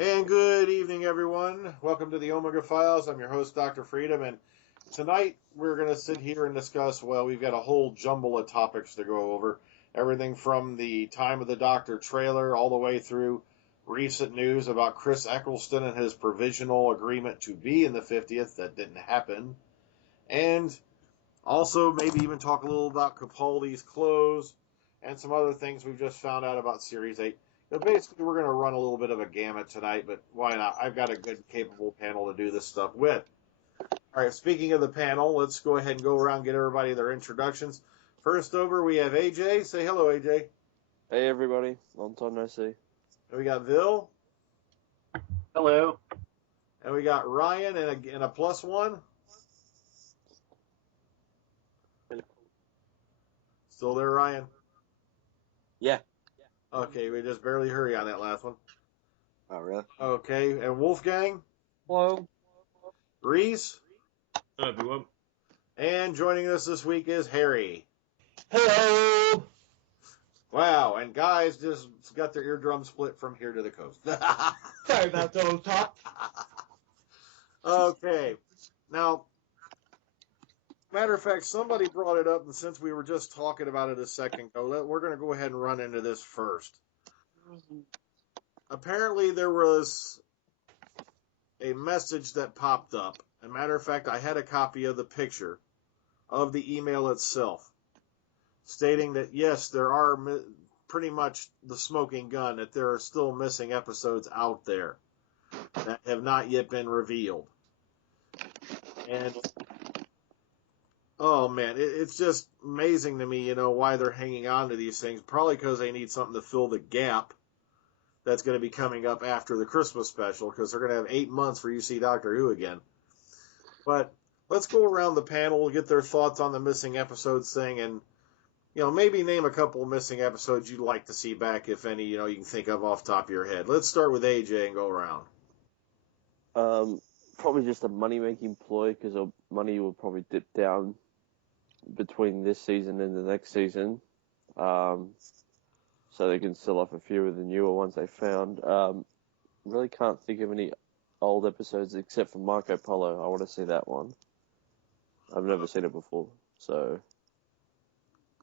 And good evening, everyone. Welcome to the Omega Files. I'm your host, Dr. Freedom, and tonight we're going to sit here and discuss, well, we've got a whole jumble of topics to go over. Everything from the Time of the Doctor trailer all the way through recent news about Chris Eccleston and his provisional agreement to be in the 50th that didn't happen. And also maybe even talk a little about Capaldi's clothes and some other things we've just found out about Series 8. But basically, we're going to run a little bit of a gamut tonight, but why not? I've got a good, capable panel to do this stuff with. All right, speaking of the panel, let's go ahead and go around and get everybody their introductions. First over, we have AJ. Say hello, AJ. Hey, everybody. Long time no see. And we got Vil. Hello. And we got Ryan and a plus one. Still there, Ryan? Yeah. Okay, we just barely heard you on that last one. Oh, really? Okay, and Wolfgang? Hello. Rees? Hello, everyone. And joining us this week is Harry. Hello. Wow, and guys just got their eardrums split from here to the coast. Sorry about those, Top. Okay, now, matter of fact, somebody brought it up, and since we were just talking about it a second ago, we're going to go ahead and run into this first. Apparently, there was a message that popped up. As a matter of fact, I had a copy of the picture of the email itself, stating that, yes, there are pretty much the smoking gun, that there are still missing episodes out there that have not yet been revealed. And oh, man, it's just amazing to me, why they're hanging on to these things. Probably because they need something to fill the gap that's going to be coming up after the Christmas special, because they're going to have 8 months for you to see Doctor Who again. But let's go around the panel and get their thoughts on the missing episodes thing, and, maybe name a couple of missing episodes you'd like to see back, if any, you can think of off the top of your head. Let's start with AJ and go around. Probably just a money-making ploy, because money will probably dip down between this season and the next season, so they can sell off a few of the newer ones they found. Really can't think of any old episodes except for Marco Polo. I want to see that one. I've never seen it before, so...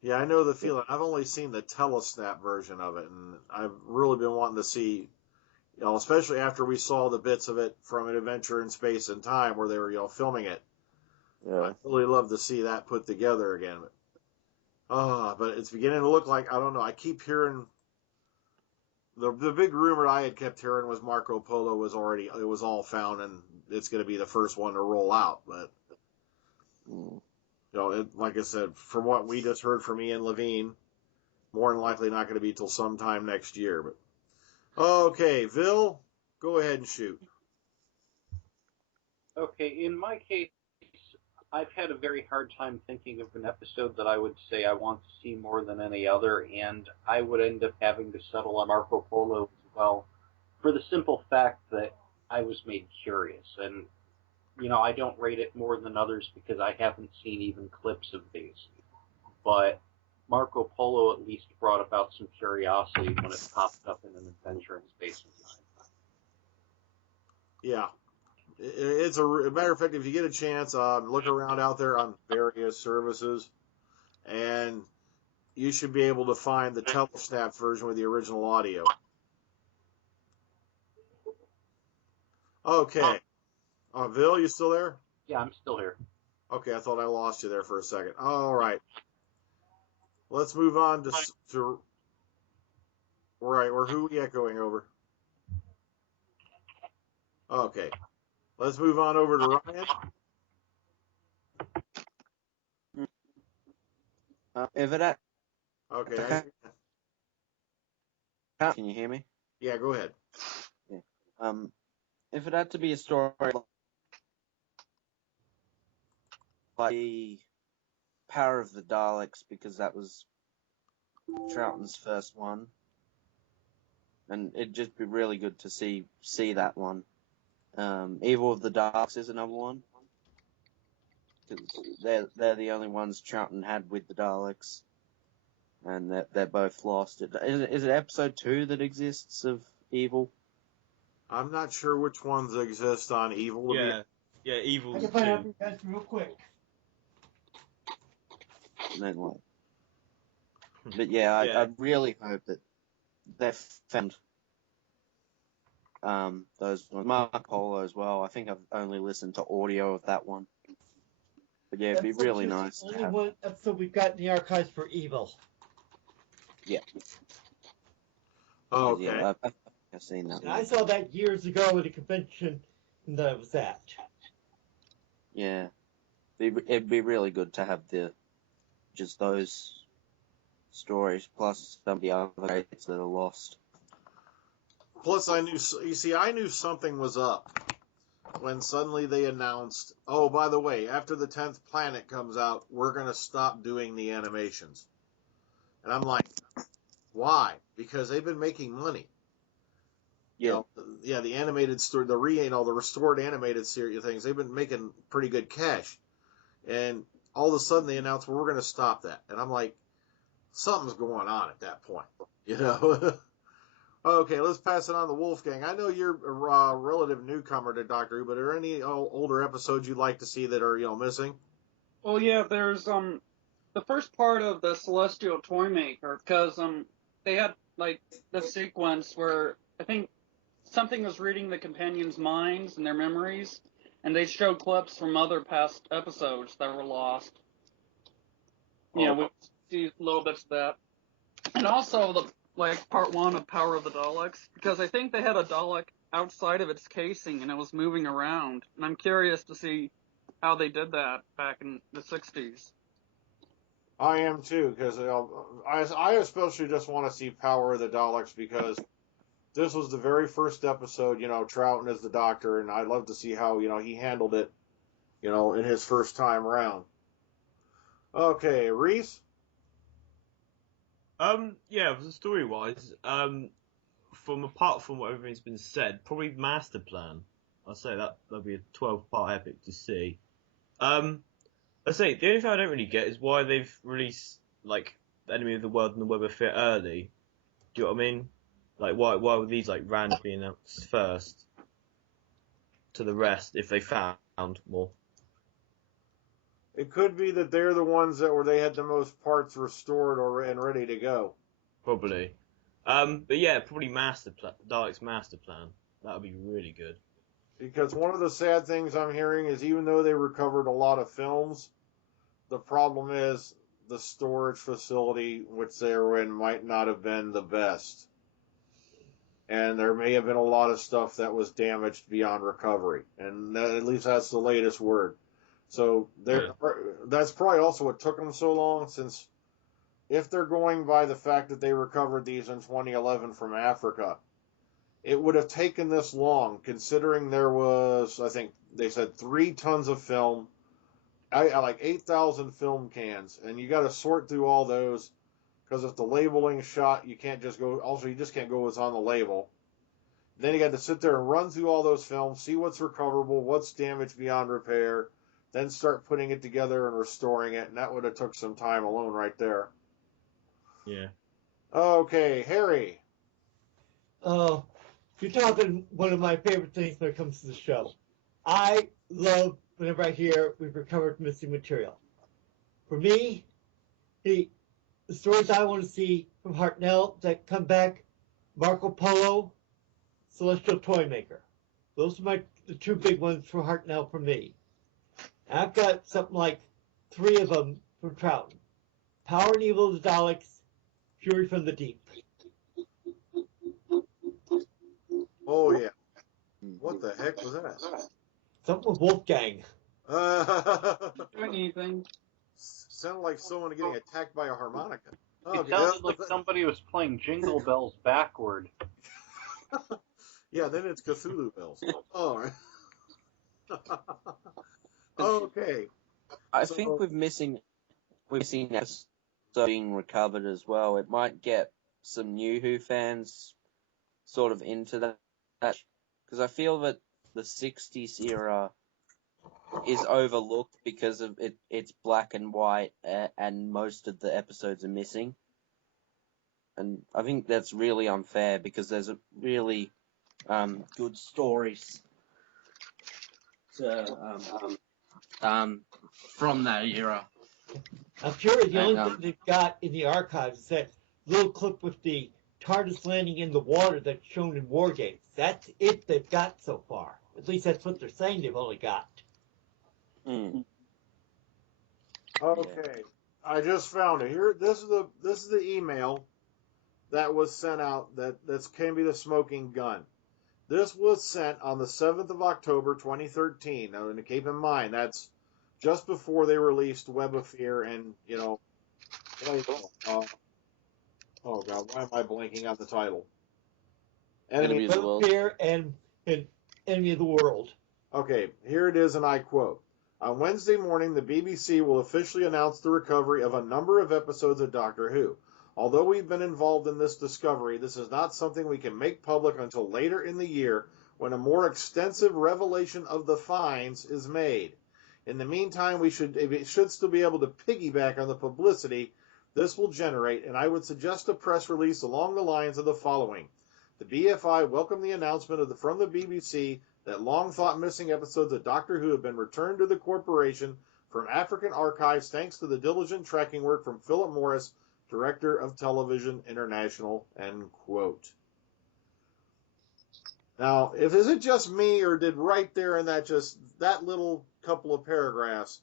Yeah, I know the feeling. I've only seen the telesnap version of it, and I've really been wanting to see, especially after we saw the bits of it from An Adventure in Space and Time where they were, filming it. Yeah. I'd really love to see that put together again. But it's beginning to look like, I don't know, I keep hearing, the big rumor I had kept hearing was Marco Polo was all found, and it's going to be the first one to roll out, but... like I said, from what we just heard from Ian Levine, more than likely not going to be till sometime next year. But okay, Vil, go ahead and shoot. Okay, in my case, I've had a very hard time thinking of an episode that I would say I want to see more than any other, and I would end up having to settle on Marco Polo as well, for the simple fact that I was made curious, and I don't rate it more than others because I haven't seen even clips of these. But Marco Polo at least brought about some curiosity when it popped up in An Adventure in Space and Time. Yeah. It's a matter of fact, if you get a chance, look around out there on various services, and you should be able to find the telesnap version with the original audio. Okay. Vil, you still there? Yeah, I'm still here. Okay, I thought I lost you there for a second. All right. Let's move on to right, or who are we echoing over? Okay. Let's move on over to Ryan. If it Okay. can you hear me? Yeah, go ahead. Yeah. If it had to be a story like the Power of the Daleks, because that was Troughton's first one, and it'd just be really good to see that one. Evil of the Daleks is another one. They're the only ones Troughton had with the Daleks, and they're both lost. Is it episode 2 that exists of Evil? I'm not sure which ones exist on Evil. Yeah, Evil. I can find out for you guys real quick. And then like, but yeah, I really hope that they've found those ones. Marco Polo as well. I think I've only listened to audio of that one. But yeah, it'd be really nice. Only one episode we've got in the archives for Evil. Yeah. Oh, okay. Yeah, I've seen that. And I saw that years ago at a convention that I was at. Yeah. It'd be really good to have just those stories plus some of the other greats that are lost. Plus, I knew something was up when suddenly they announced, oh, by the way, after the 10th planet comes out, we're going to stop doing the animations. And I'm like, why? Because they've been making money. Yeah. The animated story, the restored animated series things, they've been making pretty good cash. And all of a sudden they announced, well, we're going to stop that. And I'm like, something's going on at that point, Okay, let's pass it on to Wolfgang. I know you're a relative newcomer to Doctor Who, but are there any older episodes you'd like to see that are, missing? Well, yeah, there's the first part of the Celestial Toymaker, because they had like the sequence where I think something was reading the companions' minds and their memories, and they showed clips from other past episodes that were lost. We see little bits of that, and also part 1 of Power of the Daleks, because I think they had a Dalek outside of its casing and it was moving around, and I'm curious to see how they did that back in the 60s. I am too, because I especially just want to see Power of the Daleks, because this was the very first episode, Troughton as the Doctor, and I'd love to see how, he handled it, in his first time around. Okay, Rees? Story-wise, apart from what everything's been said, probably Master Plan. I'll say that'll be a 12-part epic to see. I say the only thing I don't really get is why they've released Enemy of the World and the Web of Fear early. Do you know what I mean? Why were these randomly announced first to the rest if they found more? It could be that they're the ones they had the most parts restored and ready to go. Probably. But yeah, probably Daleks Master Plan. That would be really good. Because one of the sad things I'm hearing is even though they recovered a lot of films, the problem is the storage facility which they were in might not have been the best. And there may have been a lot of stuff that was damaged beyond recovery. And at least that's the latest word. So that's probably also what took them so long, since if they're going by the fact that they recovered these in 2011 from Africa, it would have taken this long, considering there was, I think they said 3 tons of film, like 8,000 film cans, and you got to sort through all those, because if the labeling's shot, you can't just go, also you just can't go what's on the label. Then you got to sit there and run through all those films, see what's recoverable, what's damaged beyond repair, then start putting it together and restoring it, and that would have took some time alone right there. Yeah. Okay, Harry. You're talking one of my favorite things when it comes to the show. I love whenever I hear we've recovered missing material. For me, the stories I want to see from Hartnell that come back, Marco Polo, Celestial Toymaker. Those are the 2 big ones for Hartnell for me. I've got something like 3 of them from Troughton. Power and Evil of the Daleks, Fury from the Deep. Oh, yeah. What the heck was that? Something with Wolfgang. Doing anything. Sounded like someone getting attacked by a harmonica. It sounded like somebody was playing Jingle Bells backward. Yeah, then it's Cthulhu Bells. All right. Okay. I think we've seen episodes being recovered as well. It might get some new Who fans sort of into that, because I feel that the 60s era is overlooked because of it's black and white and most of the episodes are missing. And I think that's really unfair, because there's a really good stories to, from that era. I'm sure the only thing they've got in the archives is that little clip with the TARDIS landing in the water that's shown in War Games. That's it they've got so far. At least that's what they're saying they've only got. Mm. Okay, I just found it here. This is the email that was sent out. That can be the smoking gun. This was sent on the 7th of October, 2013. Now, and keep in mind that's just before they released Web of Fear and oh God, why am I blanking on the title? Enemy of the World. Fear and Enemy of the World. Okay, here it is, and I quote. On Wednesday morning, the BBC will officially announce the recovery of a number of episodes of Doctor Who. Although we've been involved in this discovery, this is not something we can make public until later in the year when a more extensive revelation of the finds is made. In the meantime, we should still be able to piggyback on the publicity this will generate, and I would suggest a press release along the lines of the following. The BFI welcomed the announcement from the BBC that long-thought missing episodes of Doctor Who have been returned to the corporation from African archives thanks to the diligent tracking work from Philip Morris, Director of Television International, end quote. Now, is it just me, or did right there in that little couple of paragraphs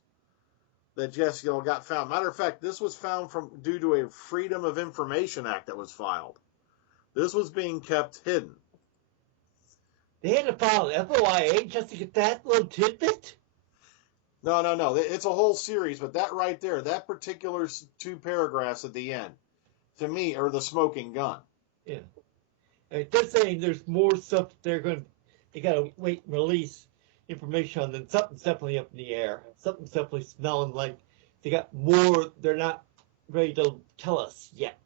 that just got found? Matter of fact, this was found due to a Freedom of Information Act that was filed. This was being kept hidden. They had to file an FOIA just to get that little tidbit? No. It's a whole series, but that right there, that particular 2 paragraphs at the end, to me, are the smoking gun. Yeah. They're saying there's more stuff they got to wait and release information on. Then something's definitely up in the air. Something's definitely smelling like they got more they're not ready to tell us yet.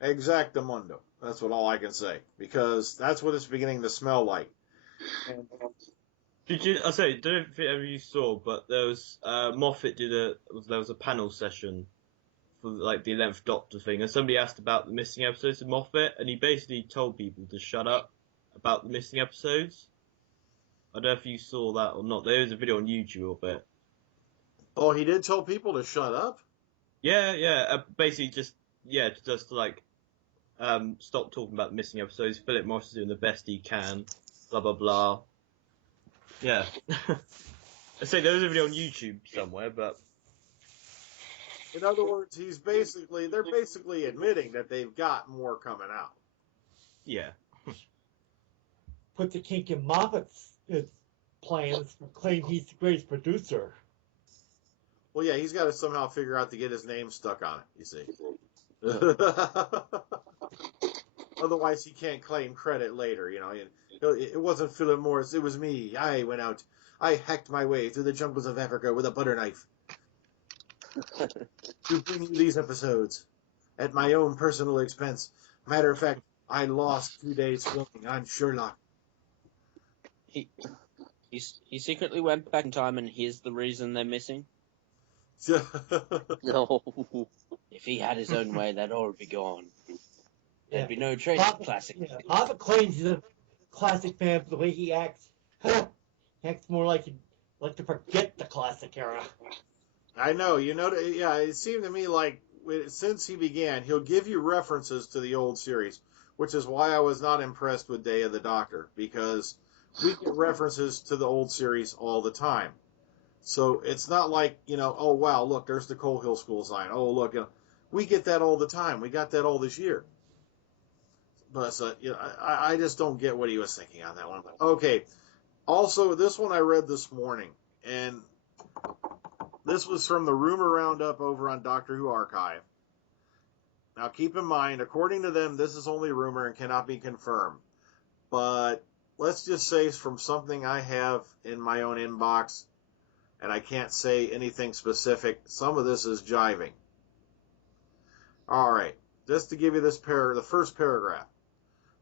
Exactamundo. That's all I can say, because that's what it's beginning to smell like. Don't know if you saw, but there was Moffat there was a panel session for like the 11th Doctor thing, and somebody asked about the missing episodes of Moffat, and he basically told people to shut up about the missing episodes. I don't know if you saw that or not. There is a video on YouTube of it. Oh, he did tell people to shut up? Yeah. Basically, just to like stop talking about the missing episodes. Philip Morris is doing the best he can. Blah blah blah. Yeah. I say there is a video on YouTube somewhere, but in other words, they're basically admitting that they've got more coming out. Yeah. Put the kink in Moffat's plans, claim he's the greatest producer. Well, yeah, he's got to somehow figure out to get his name stuck on it, you see. Otherwise, he can't claim credit later, It wasn't Philip Morris, it was me. I went out. I hacked my way through the jungles of Africa with a butter knife to bring you these episodes at my own personal expense. Matter of fact, I lost 2 days filming on Sherlock. He secretly went back in time, and here's the reason they're missing. No. If he had his own way, they'd all be gone. There'd be no trace of classic. Moffat claims he's a classic fan, but the way he acts, he acts more like he'd like to forget the classic era. I know, it seemed to me like since he began, he'll give you references to the old series, which is why I was not impressed with Day of the Doctor, because we get references to the old series all the time. So it's not like, oh, wow, look, there's the Coal Hill School sign. Oh, look, we get that all the time. We got that all this year. But, I just don't get what he was thinking on that one. Okay. Also, this one I read this morning, and this was from the Rumor Roundup over on Doctor Who Archive. Now, keep in mind, according to them, this is only rumor and cannot be confirmed. But let's just say from something I have in my own inbox, and I can't say anything specific, some of this is jiving. All right, just to give you the first paragraph.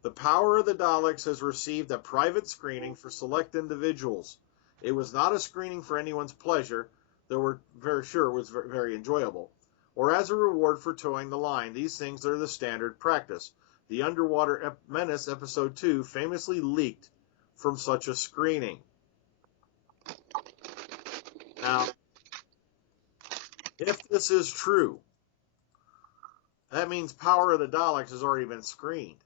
The Power of the Daleks has received a private screening for select individuals. It was not a screening for anyone's pleasure, though we're very sure it was very enjoyable, or as a reward for towing the line. These things are the standard practice. The Underwater Menace Episode 2 famously leaked from such a screening. Now, if this is true, that means Power of the Daleks has already been screened.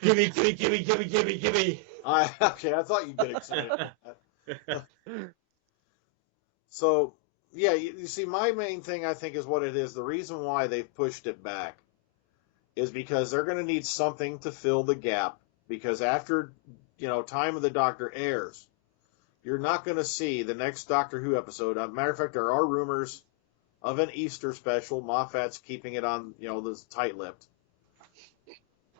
Gimme. Okay, I thought you'd get excited about that. So, yeah, you see, my main thing, I think, is what it is. The reason why they've pushed it back is because they're going to need something to fill the gap. Because after, Time of the Doctor airs, you're not going to see the next Doctor Who episode. As a matter of fact, there are rumors of an Easter special. Moffat's keeping it on, this tight-lipped.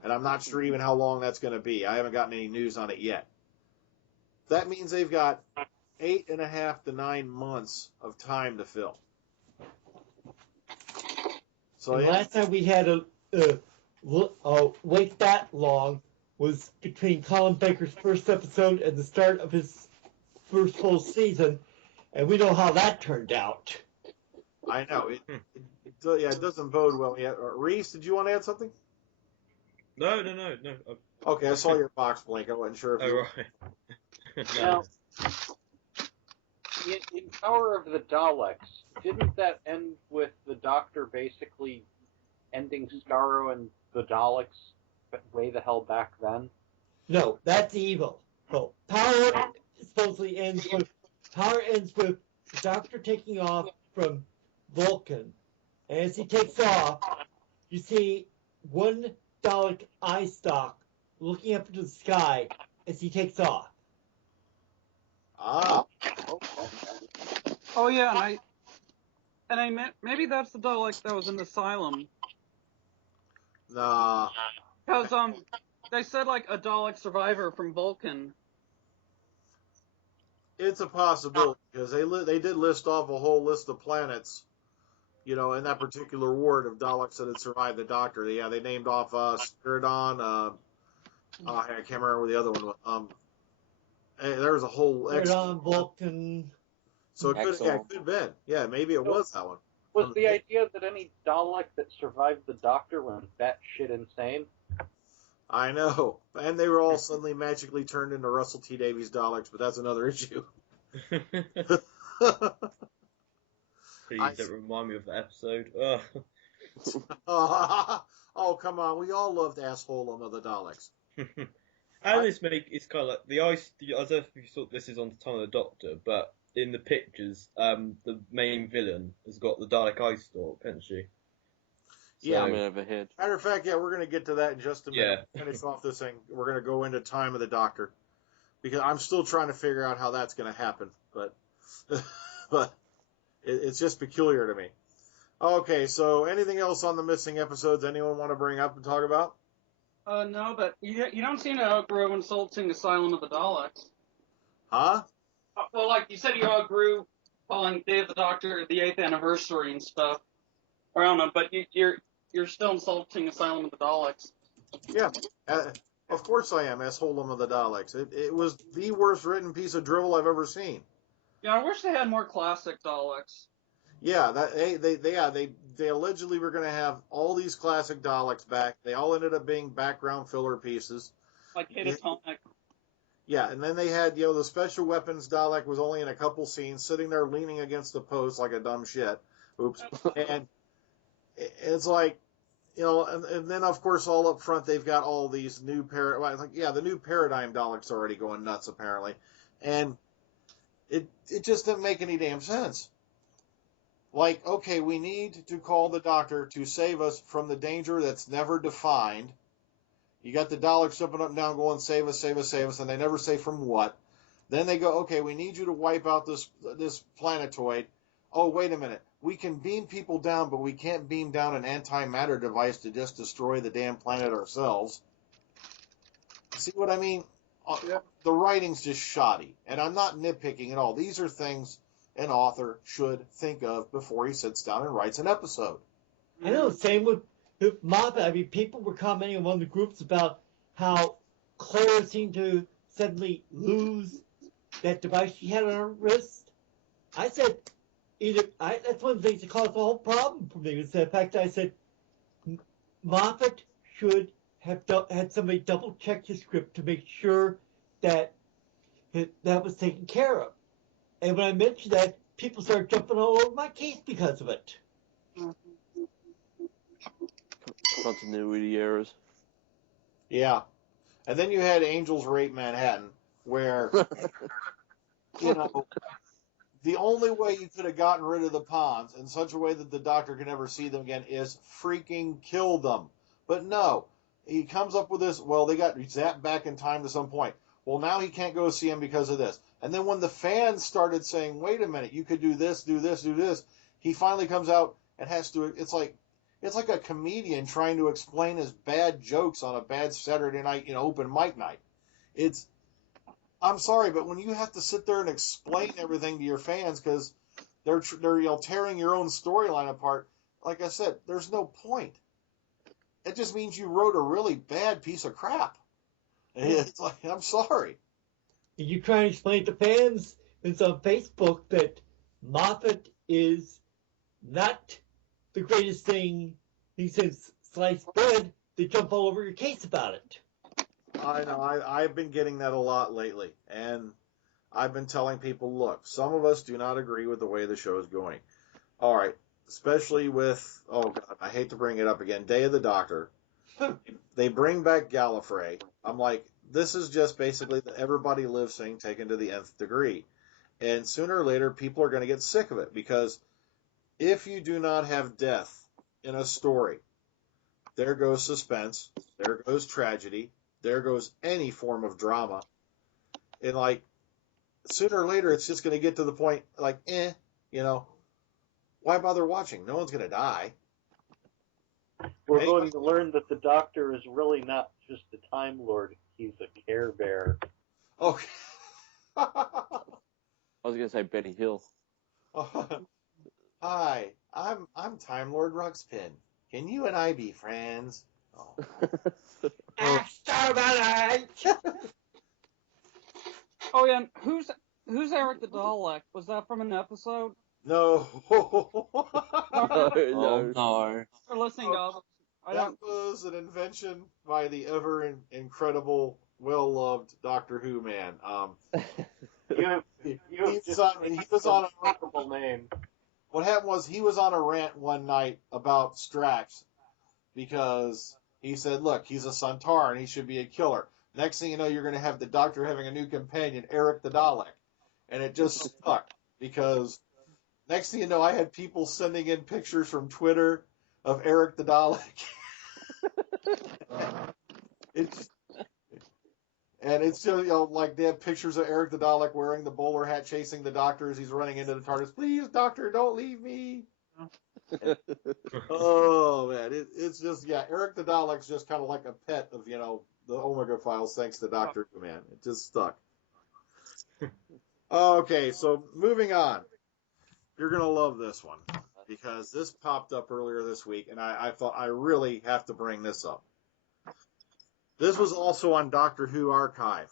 And I'm not sure even how long that's going to be. I haven't gotten any news on it yet. That means they've got 8.5 to 9 months of time to fill. So last time we had a wait that long was between Colin Baker's first episode and the start of his first full season, and we know how that turned out. I know. It doesn't bode well yet. Rees, did you want to add something? No. Okay, I saw your box blink. I wasn't sure if you... Right. Now, in Power of the Daleks, didn't that end with the Doctor basically ending Skaro and the Daleks way the hell back then? No, that's evil. So Power supposedly ends with the Doctor taking off from Vulcan. And as he takes off, you see one Dalek eye stalk looking up into the sky as he takes off. Ah. Oh yeah, maybe that's the Dalek that was in the asylum. Nah. Because they said like a Dalek survivor from Vulcan. It's a possibility because they did list off a whole list of planets, in that particular ward of Daleks that had survived the Doctor. Yeah, they named off Spiridon. I can't remember the other one was. There was a whole Spiridon, Vulcan. So it could have been. Yeah, maybe it was that one. Was the idea that any Dalek that survived the Doctor went batshit insane? I know. And they were all suddenly magically turned into Russell T. Davies Daleks, but that's another issue. Please don't remind me of that episode. Oh, come on. We all loved Asshole of the Daleks. And it's kind of like I don't know if you thought this is on the Time of the Doctor, but in the pictures, the main villain has got the Dalek eye stalk, hasn't she? Yeah, overhead. Matter of fact, we're going to get to that in just a minute. Yeah. Finish off this thing. We're going to go into Time of the Doctor because I'm still trying to figure out how that's going to happen, but it's just peculiar to me. Okay, so anything else on the missing episodes anyone want to bring up and talk about? No, but you don't seem to outgrow insulting Asylum of the Daleks. Huh? Well, like you said, you outgrew calling Day of the Doctor the 8th anniversary and stuff. Or I don't know, but you're still insulting Asylum of the Daleks. Yeah, of course I am, Asshole of the Daleks. It was the worst written piece of drivel I've ever seen. Yeah, I wish they had more classic Daleks. Yeah, they allegedly were going to have all these classic Daleks back. They all ended up being background filler pieces. Like Catatonic. Yeah, and then they had, the special weapons Dalek was only in a couple scenes, sitting there leaning against the post like a dumb shit. Oops. And it's like, and then, of course, all up front, they've got all these new the new Paradigm Daleks already going nuts, apparently. And it just didn't make any damn sense. Like, okay, we need to call the Doctor to save us from the danger that's never defined. You got the Daleks jumping up and down going, save us, save us, save us, and they never say from what. Then they go, okay, we need you to wipe out this planetoid. Oh, wait a minute. We can beam people down, but we can't beam down an antimatter device to just destroy the damn planet ourselves. See what I mean? The writing's just shoddy, and I'm not nitpicking at all. These are things an author should think of before he sits down and writes an episode. I know, same with Moffat. I mean, people were commenting on one of the groups about how Claire seemed to suddenly lose that device she had on her wrist. I said, that's one of the things that caused the whole problem for me, was the fact that I said Moffat should have had somebody double check his script to make sure that that was taken care of. And when I mentioned that, people started jumping all over my case because of it. Continuity errors. Yeah. And then you had Angels Rape Manhattan, where, you know, the only way you could have gotten rid of the Ponds in such a way that the Doctor could never see them again is freaking kill them. But no, he comes up with this, well, they got zapped back in time to some point. Well, now he can't go see him because of this. And then when the fans started saying, wait a minute, you could do this, do this, do this, he finally comes out and has to, it's like a comedian trying to explain his bad jokes on a bad Saturday night, open mic night. I'm sorry, but when you have to sit there and explain everything to your fans because they're tearing your own storyline apart, like I said, there's no point. It just means you wrote a really bad piece of crap. It's like, I'm sorry. You try and explain to fans it's on Facebook that Moffat is not the greatest thing since sliced bread. They jump all over your case about it. I know. I've been getting that a lot lately. And I've been telling people, look, some of us do not agree with the way the show is going. All right. Especially with, oh, God, I hate to bring it up again, Day of the Doctor. They bring back Gallifrey. I'm like, this is just basically the everybody lives thing taken to the nth degree. And sooner or later, people are going to get sick of it because if you do not have death in a story, there goes suspense, there goes tragedy, there goes any form of drama. And, like, sooner or later, it's just going to get to the point, like, why bother watching? No one's going to die. We're going to learn that the Doctor is really not just a Time Lord. He's a Care Bear. Okay. I was going to say Benny Hill. Hi, I'm Time Lord Ruxpin. Can you and I be friends? Oh. Exterminate! Oh yeah, who's Eric the Dalek? Was that from an episode? No. No. No. Or listening to others? That was an invention by the ever incredible, well-loved Doctor Who man. He was on a remarkable name. What happened was he was on a rant one night about Strax because he said, look, he's a Centaur and he should be a killer. Next thing you know, you're going to have the Doctor having a new companion, Eric the Dalek. And it just stuck because next thing you know, I had people sending in pictures from Twitter of Eric the Dalek. It's just, like they have pictures of Eric the Dalek wearing the bowler hat chasing the Doctor as he's running into the TARDIS. Please, Doctor, don't leave me. Oh, man. It's just, Eric the Dalek's just kind of like a pet of, the Omega Files thanks to Doctor Who, man. It just stuck. Okay, so moving on. You're going to love this one because this popped up earlier this week, and I thought I really have to bring this up. This was also on Doctor Who Archive,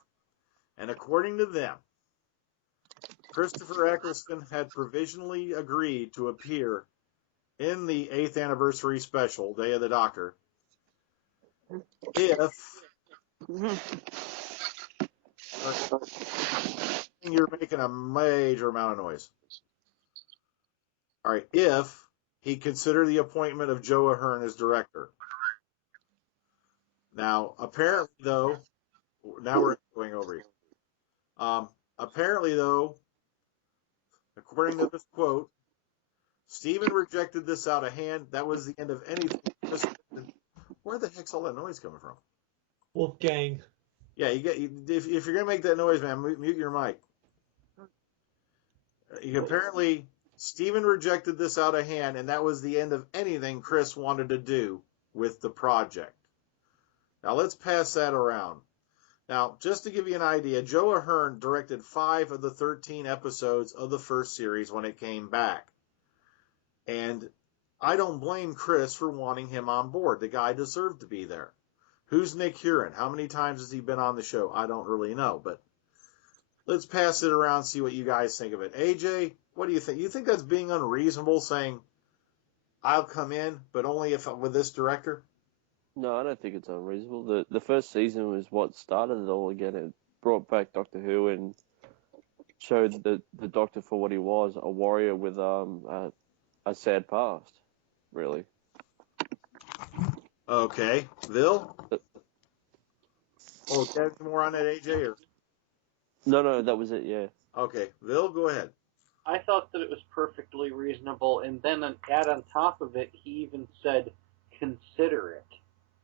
and according to them, Christopher Eccleston had provisionally agreed to appear in the 8th anniversary special, Day of the Doctor, if you're making a major amount of noise. All right, if he considered the appointment of Joe Ahern as director. Now, apparently, though, now we're going over here. Apparently, though, according to this quote, Stephen rejected this out of hand. That was the end of anything. Where the heck's all that noise coming from? Wolfgang. Yeah, if you're gonna make that noise, man, mute your mic. Apparently, Stephen rejected this out of hand, and that was the end of anything Chris wanted to do with the project. Now, let's pass that around. Now, just to give you an idea, Joe Ahern directed 5 of the 13 episodes of the first series when it came back. And I don't blame Chris for wanting him on board. The guy deserved to be there. Who's Nick Huron? How many times has he been on the show? I don't really know, but let's pass it around and see what you guys think of it. AJ, What do you think? You think that's being unreasonable, saying, I'll come in, but only if I'm with this director? No, I don't think it's unreasonable. The first season was what started it all again. It brought back Doctor Who and showed the Doctor for what he was, a warrior with a sad past, really. Okay. Bill? Oh, Dad, more on that, AJ? Or? No, that was it, yeah. Okay. Bill, go ahead. I thought that it was perfectly reasonable, and then add on top of it, he even said, consider it.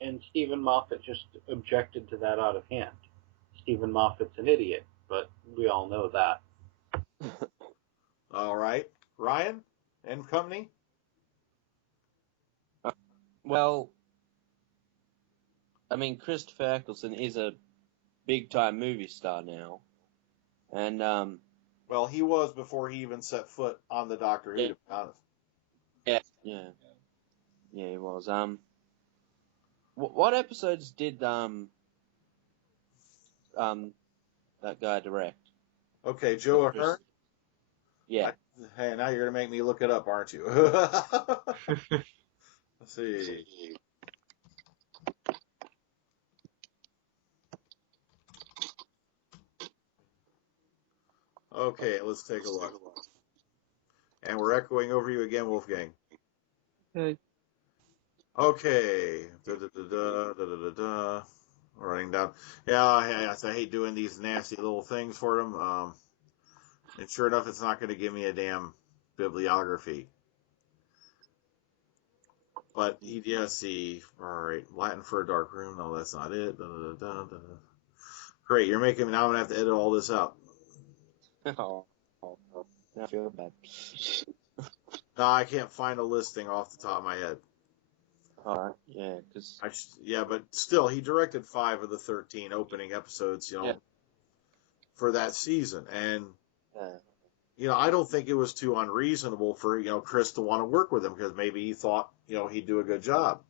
And Stephen Moffat just objected to that out of hand. Stephen Moffat's an idiot, but we all know that. All right. Ryan and company? Well, I mean, Christopher Eccleston is a big-time movie star now. And, Well, he was before he even set foot on the Doctor Who, to be honest. yeah, he was. What episodes did, that guy direct? Okay, Joe Ahern? Yeah. Hey, now you're going to make me look it up, aren't you? Let's see. Okay, let's take a look. And we're echoing over you again, Wolfgang. Okay. Okay. Running down. Yeah, I hate doing these nasty little things for them. And sure enough, it's not going to give me a damn bibliography. But see. All right, Latin for a dark room. No, that's not it. Great, you're making me now. I'm gonna have to edit all this out. Oh, I feel bad. No, I can't find a listing off the top of my head. All right, yeah, because but still, he directed 5 of the 13 opening episodes, for that season, and I don't think it was too unreasonable for Chris to want to work with him because maybe he thought he'd do a good job.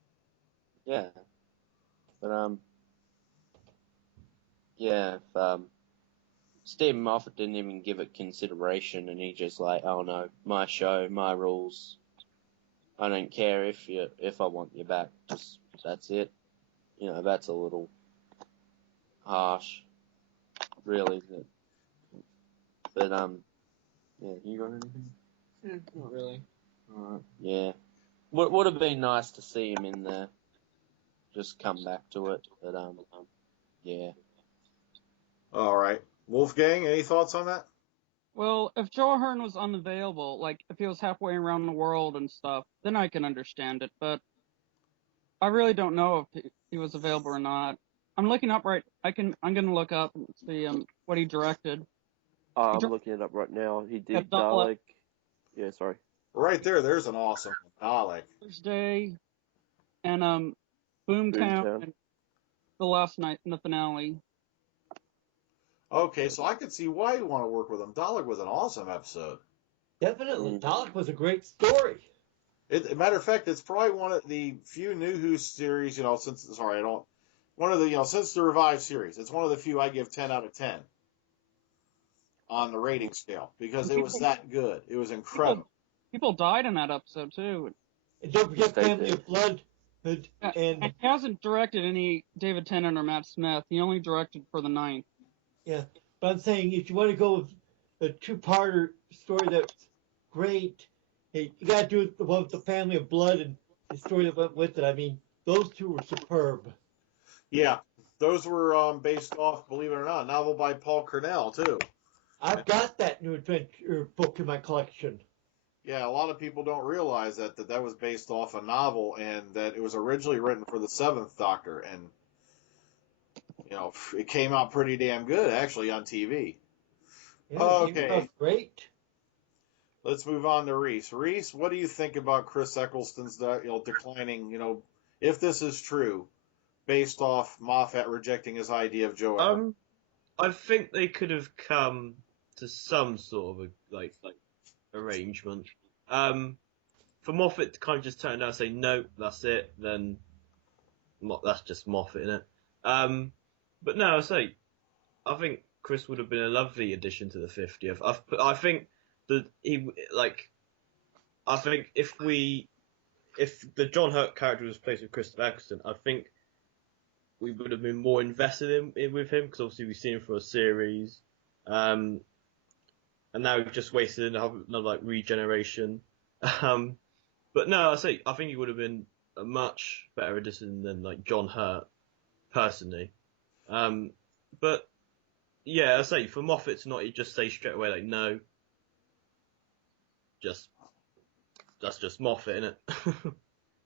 Yeah, but if Stephen Moffat didn't even give it consideration, and he just like, oh no, my show, my rules. I don't care if I want you back. Just that's it. That's a little harsh, really. But you got anything? Not really. Alright. Yeah. Would have been nice to see him in there. Just come back to it, but yeah. All right, Wolfgang, any thoughts on that? Well, if Joe Ahern was unavailable, like if he was halfway around the world and stuff, then I can understand it. But I really don't know if he was available or not. I'm looking up I'm gonna look up and see what he directed. I'm looking it up right now. He did Dalek. Dalek. Yeah, sorry. Right there's an awesome Dalek. Thursday, and Boomtown, and the last night in the finale. Okay, so I could see why you want to work with him. Dalek was an awesome episode. Definitely. Dalek was a great story. Matter of fact, it's probably one of the few New Who series, since the revived series, it's one of the few I give 10 out of 10 on the rating scale because it was that good. It was incredible. People died in that episode too. And don't forget Family of Blood. And he hasn't directed any David Tennant or Matt Smith. He only directed for the 9th. Yeah, but I'm saying if you want to go with a 2-parter story that's great, you got to do the one with the Family of Blood and the story that went with it. I mean, those two were superb. Yeah, those were based off, believe it or not, a novel by Paul Cornell, too. I've got that new adventure book in my collection. Yeah, a lot of people don't realize that was based off a novel and that it was originally written for the 7th Doctor, and it came out pretty damn good, actually, on TV. Yeah, okay. Great. Let's move on to Rees. Rees, what do you think about Chris Eccleston's declining, if this is true, based off Moffat rejecting his idea of Joe Ahern? I think they could have come to some sort of a arrangement. For Moffat to kind of just turn down and say, no, that's it, then that's just Moffat, isn't it? But no, I think Chris would have been a lovely addition to the 50th. I think I think if the John Hurt character was replaced with Christopher Eccleston, I think we would have been more invested with him, because obviously we've seen him for a series, and now we've just wasted another like regeneration. But no, I think he would have been a much better addition than like John Hurt, personally. But yeah, I say for Moffat to not just say straight away like no, that's just Moffat, isn't it?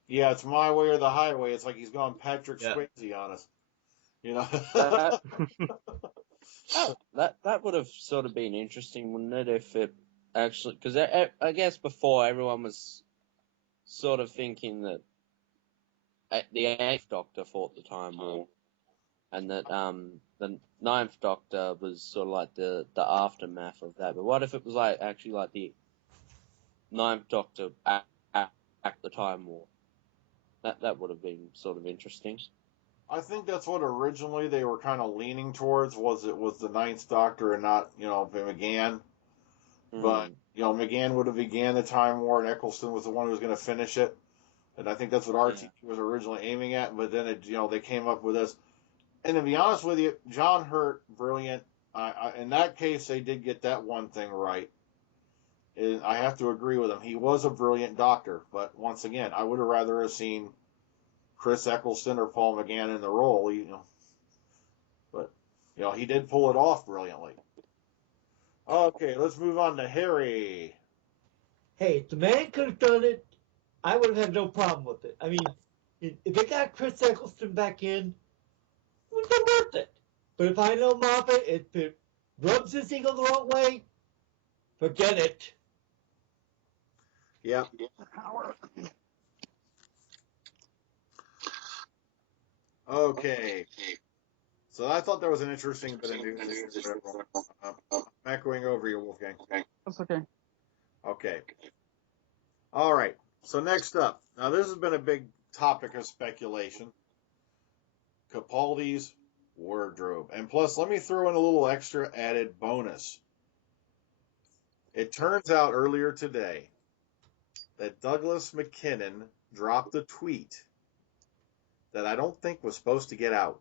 Yeah, it's my way or the highway. It's like he's gone Patrick Swayze on us. You know? That would have sort of been interesting, wouldn't it, if it actually... Because I guess before everyone was sort of thinking that the 8th Doctor fought the Time War, and that the 9th Doctor was sort of like the aftermath of that. But what if it was like actually like the 9th Doctor at the Time War? That would have been sort of interesting. I think that's what originally they were kind of leaning towards, was it was the 9th Doctor and not, McGann. But, McGann would have began the Time War, and Eccleston was the one who was going to finish it. And I think that's what RTD was originally aiming at, but then they came up with this. And to be honest with you, John Hurt, brilliant. In that case, they did get that one thing right. And I have to agree with him. He was a brilliant Doctor, but once again, I would have rather have seen Chris Eccleston or Paul McGann in the role, But, he did pull it off brilliantly. Okay, let's move on to Harry. Hey, if the man could have done it, I would have had no problem with it. I mean, if they got Chris Eccleston back in, it would have been worth it. But if I know Moffat, if it rubs his ego the wrong way, forget it. Yeah. Okay. So I thought that was an interesting bit of news. I'm echoing over you, Wolfgang. That's okay. Okay. All right. So next up. Now, this has been a big topic of speculation. Capaldi's wardrobe. And plus, let me throw in a little extra added bonus. It turns out earlier today that Douglas McKinnon dropped a tweet that I don't think was supposed to get out.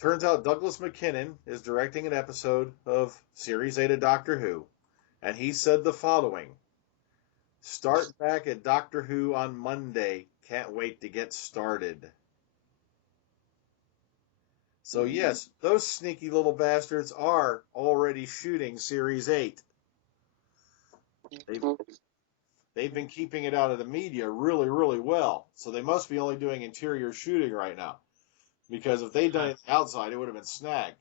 Turns out Douglas McKinnon is directing an episode of Series 8 of Doctor Who, and he said the following: "Start back at Doctor Who on Monday. Can't wait to get started." So yes, those sneaky little bastards are already shooting Series 8. They've been keeping it out of the media really, really well. So they must be only doing interior shooting right now. Because if they'd done it outside, it would have been snagged.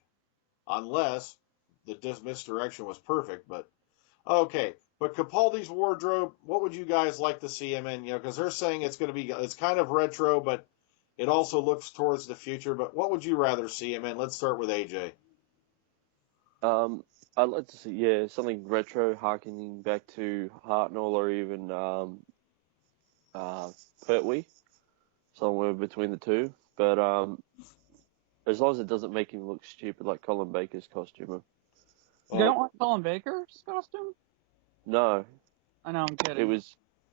Unless the misdirection was perfect. But okay. But Capaldi's wardrobe, what would you guys like to see him in? Because they're saying it's kind of retro, but it also looks towards the future. But what would you rather see him in? Let's start with AJ. I'd like to see, something retro, harkening back to Hartnell or even Pertwee, somewhere between the two. But as long as it doesn't make him look stupid like Colin Baker's costume. You don't like Colin Baker's costume? No. I know, I'm kidding.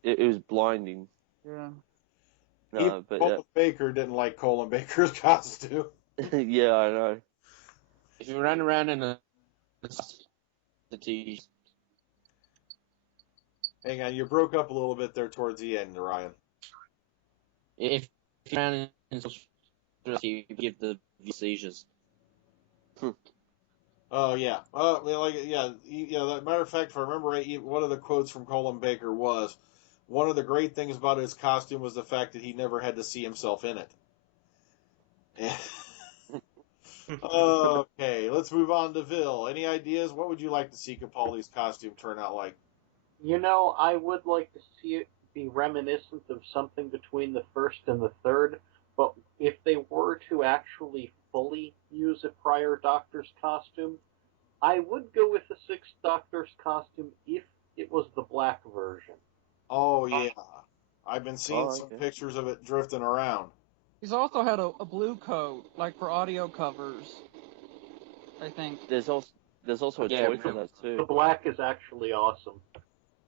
It was blinding. Yeah. No, but Colin Baker didn't like Colin Baker's costume. Yeah, I know. If you ran around in a city. Hang on, you broke up a little bit there towards the end, Ryan. If you ran in you give the seizures. Oh yeah. Matter of fact, if I remember right, one of the quotes from Colin Baker was, one of the great things about his costume was the fact that he never had to see himself in it. Okay, let's move on to Vil. Any ideas? What would you like to see Capaldi's costume turn out like? I would like to see it be reminiscent of something between the first and the third, but if they were to actually fully use a prior Doctor's costume, I would go with the Sixth Doctor's costume if it was the black version. Oh, yeah. I've been seeing some pictures of it drifting around. He's also had a blue coat, like for audio covers, I think. There's There's also a Yeah, toy for that The too. black is actually awesome.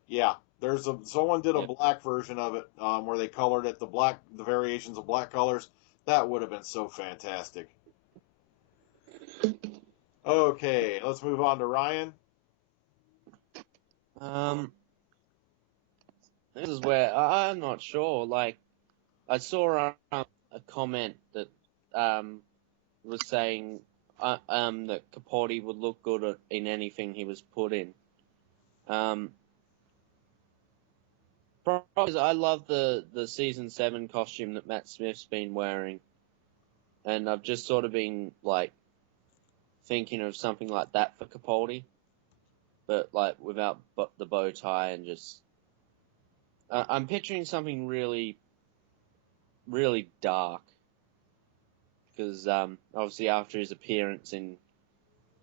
Yeah, someone did a Yeah. black version of it where they colored it the variations of black colors. That would have been so fantastic. Okay, let's move on to Ryan. This is where I'm not sure. Like, I saw a comment that was saying that Capaldi would look good in anything he was put in. Because I love the season 7 costume that Matt Smith's been wearing, and I've just sort of been like thinking of something like that for Capaldi, but like without the bow tie and just. I'm picturing something really, really dark. Because obviously after his appearance in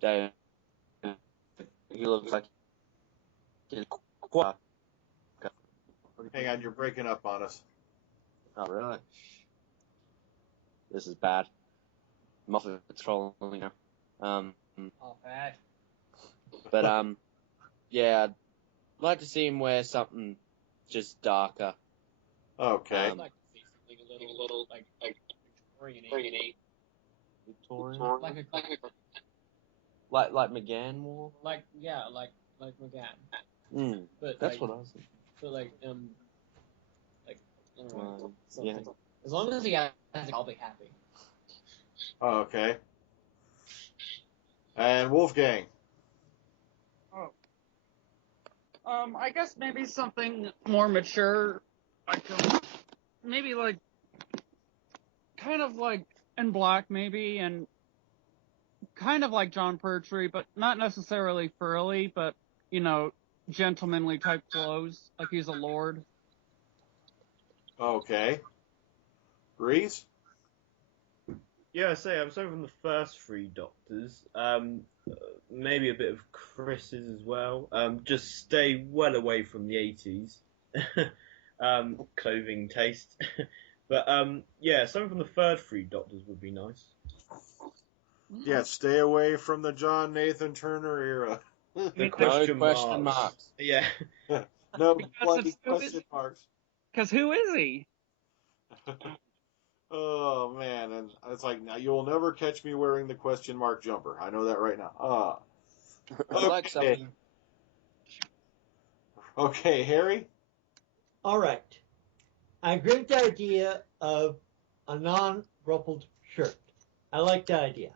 Day, he looks like he's quite. Hang on, you're breaking up on us. Oh really? This is bad. I'm off of trolling now. Oh, bad. But yeah, I'd like to see him wear something just darker. Okay. I'd like to see something a little like Victorian-y. Victorian? Like Like McGann wore? like McGann. But That's like, what I was thinking. but like I don't know, Yeah. something. As long as he has it, I'll be happy. Okay. And Wolfgang. I guess maybe something more mature, like maybe like kind of like in black, maybe, and kind of like John Pertwee, but not necessarily furry, but you know, gentlemanly type clothes, like he's a lord. Okay. Rees? Yeah, I say I'm sorry from the first 3 Doctors. Maybe a bit of Chris's as well. Just stay well away from the 80s clothing taste. But yeah, something from the third 3 Doctors would be nice. Yeah, stay away from the John Nathan Turner era. The No question question marks. marks. Yeah. No Because bloody it's- question marks. Because who is he? Oh man, and it's like now you'll never catch me wearing the question mark jumper. I know that right now. I like something. Okay, Harry. All right. I agree with the idea of a non-ruffled shirt. I like that idea.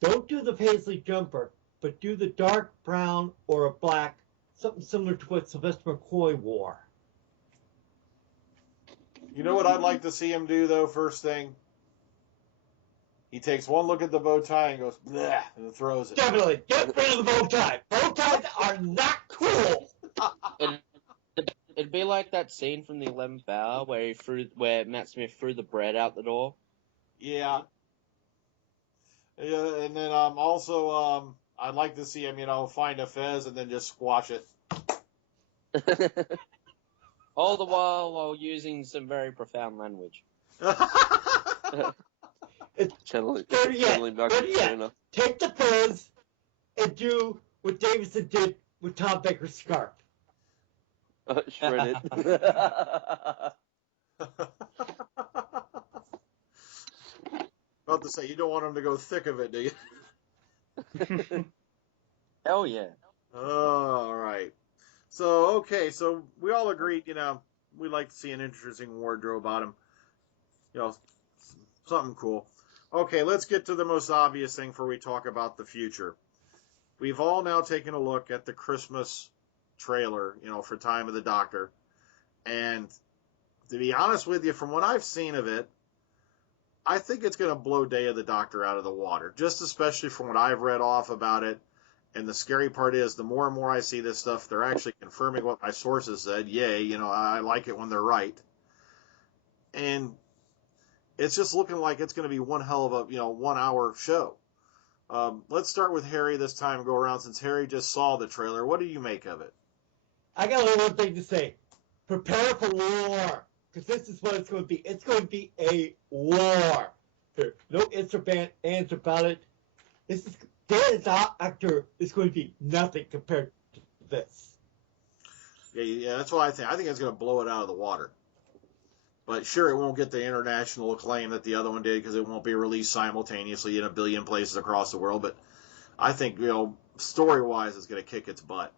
Don't do the paisley jumper, but do the dark brown or a black, something similar to what Sylvester McCoy wore. You know what I'd like to see him do though? First thing, he takes one look at the bow tie and goes bleh, and throws it. Definitely, get rid of the bow tie. Bow ties are not cool. It'd be like that scene from the 11th Hour where Matt Smith threw the bread out the door. Yeah. Yeah, and then also I'd like to see him, find a fez and then just squash it. All the while using some very profound language. Channeling Better yet, Malcolm better yet. Turner. Take the fez and do what Davidson did with Tom Baker's scarf. Shredded. About to say, you don't want him to go thick of it, do you? Hell yeah. Oh, all right. So we all agreed, we'd like to see an interesting wardrobe on him. Something cool. Okay, let's get to the most obvious thing before we talk about the future. We've all now taken a look at the Christmas trailer, for Time of the Doctor. And to be honest with you, from what I've seen of it, I think it's going to blow Day of the Doctor out of the water, just especially from what I've read off about it. And the scary part is, the more and more I see this stuff, they're actually confirming what my sources said. Yay, I like it when they're right. And it's just looking like it's going to be one hell of a, 1 hour show. Let's start with Harry this time and go around, since Harry just saw the trailer. What do you make of it? I got only one thing to say. Prepare for war. Because this is what it's going to be. It's going to be a war. There's no ifs or ands about it. Day Doctor is going to be nothing compared to this. Yeah, that's why I think it's going to blow it out of the water. But sure, it won't get the international acclaim that the other one did because it won't be released simultaneously in a billion places across the world. But I think, story-wise, it's going to kick its butt.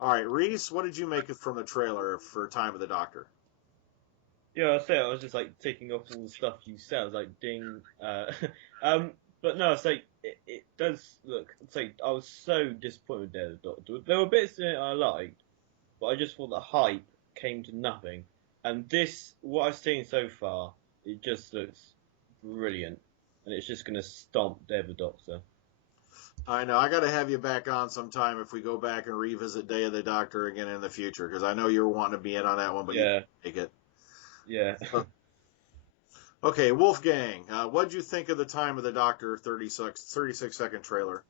All right, Rees, what did you make from the trailer for Time of the Doctor? Yeah, I was just like taking off all the stuff you said. I was like, ding. But no, it's like it does look. It's like I was so disappointed with David Doctor. There were bits in it I liked, but I just thought the hype came to nothing. And this, what I've seen so far, it just looks brilliant, and it's just going to stomp David Doctor. I know. I got to have you back on sometime if we go back and revisit Day of the Doctor again in the future, because I know you were wanting to be in on that one, but you can't take it. Yeah. Okay, Wolfgang, what'd you think of the Time of the Doctor 36-second trailer?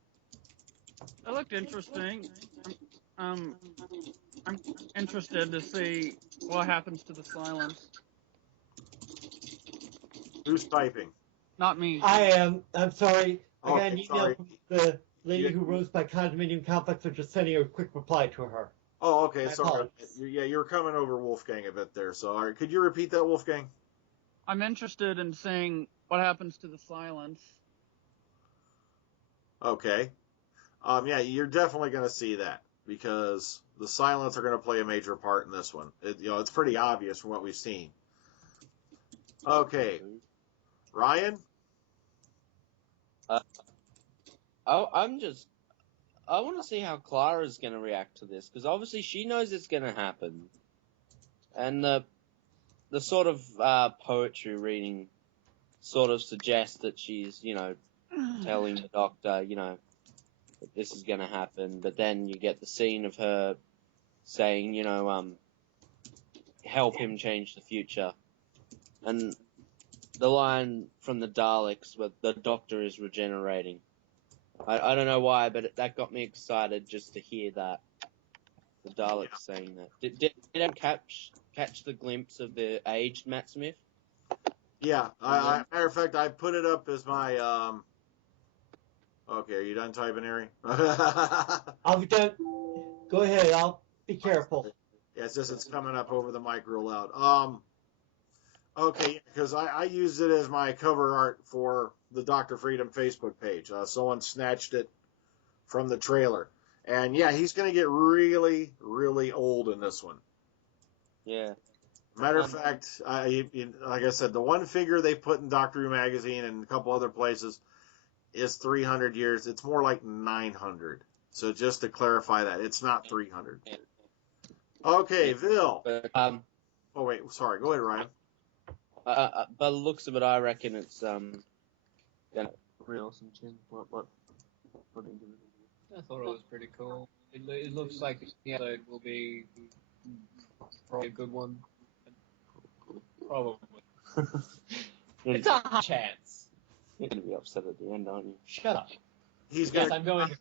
That looked interesting. I'm interested to see what happens to the silence. Who's typing? Not me. I am. I'm sorry. I got an Okay, email sorry. from the lady Yeah. who runs my condominium complex, so just sending a quick reply to her. Oh, okay, My sorry. apologies. Yeah, you were coming over Wolfgang a bit there. So, all right, could you repeat that, Wolfgang? I'm interested in seeing what happens to the silence. Okay. Yeah, you're definitely going to see that because the Silents are going to play a major part in this one. It's pretty obvious from what we've seen. Okay, Ryan. I want to see how Clara's going to react to this, because obviously she knows it's going to happen. And the sort of poetry reading sort of suggests that she's, telling the Doctor, that this is going to happen. But then you get the scene of her saying, help him change the future. And the line from the Daleks where the Doctor is regenerating. I don't know why, but that got me excited just to hear that. The Daleks saying that. Did anyone catch the glimpse of the aged Matt Smith? Yeah, matter of fact, I put it up as my. Okay, are you done typing, Harry? I'll be done. Go ahead. I'll be careful. Yeah, it's coming up over the mic real loud. Okay, because I used it as my cover art for the Dr. Freedom Facebook page. Someone snatched it from the trailer. And yeah, he's going to get really, really old in this one. Yeah. Matter of fact, like I said, the one figure they put in Doctor Who magazine and a couple other places is 300 years. It's more like 900. So just to clarify that, it's not 300. Okay, Vil. But, Oh, wait, sorry. Go ahead, Ryan. by the looks of it, I reckon it's real some chin. What I thought it was pretty cool. It looks like the episode will be probably a good one. Probably. It's a high chance. You're gonna be upset at the end, aren't you? Shut up. He's Yes, gonna. I'm going to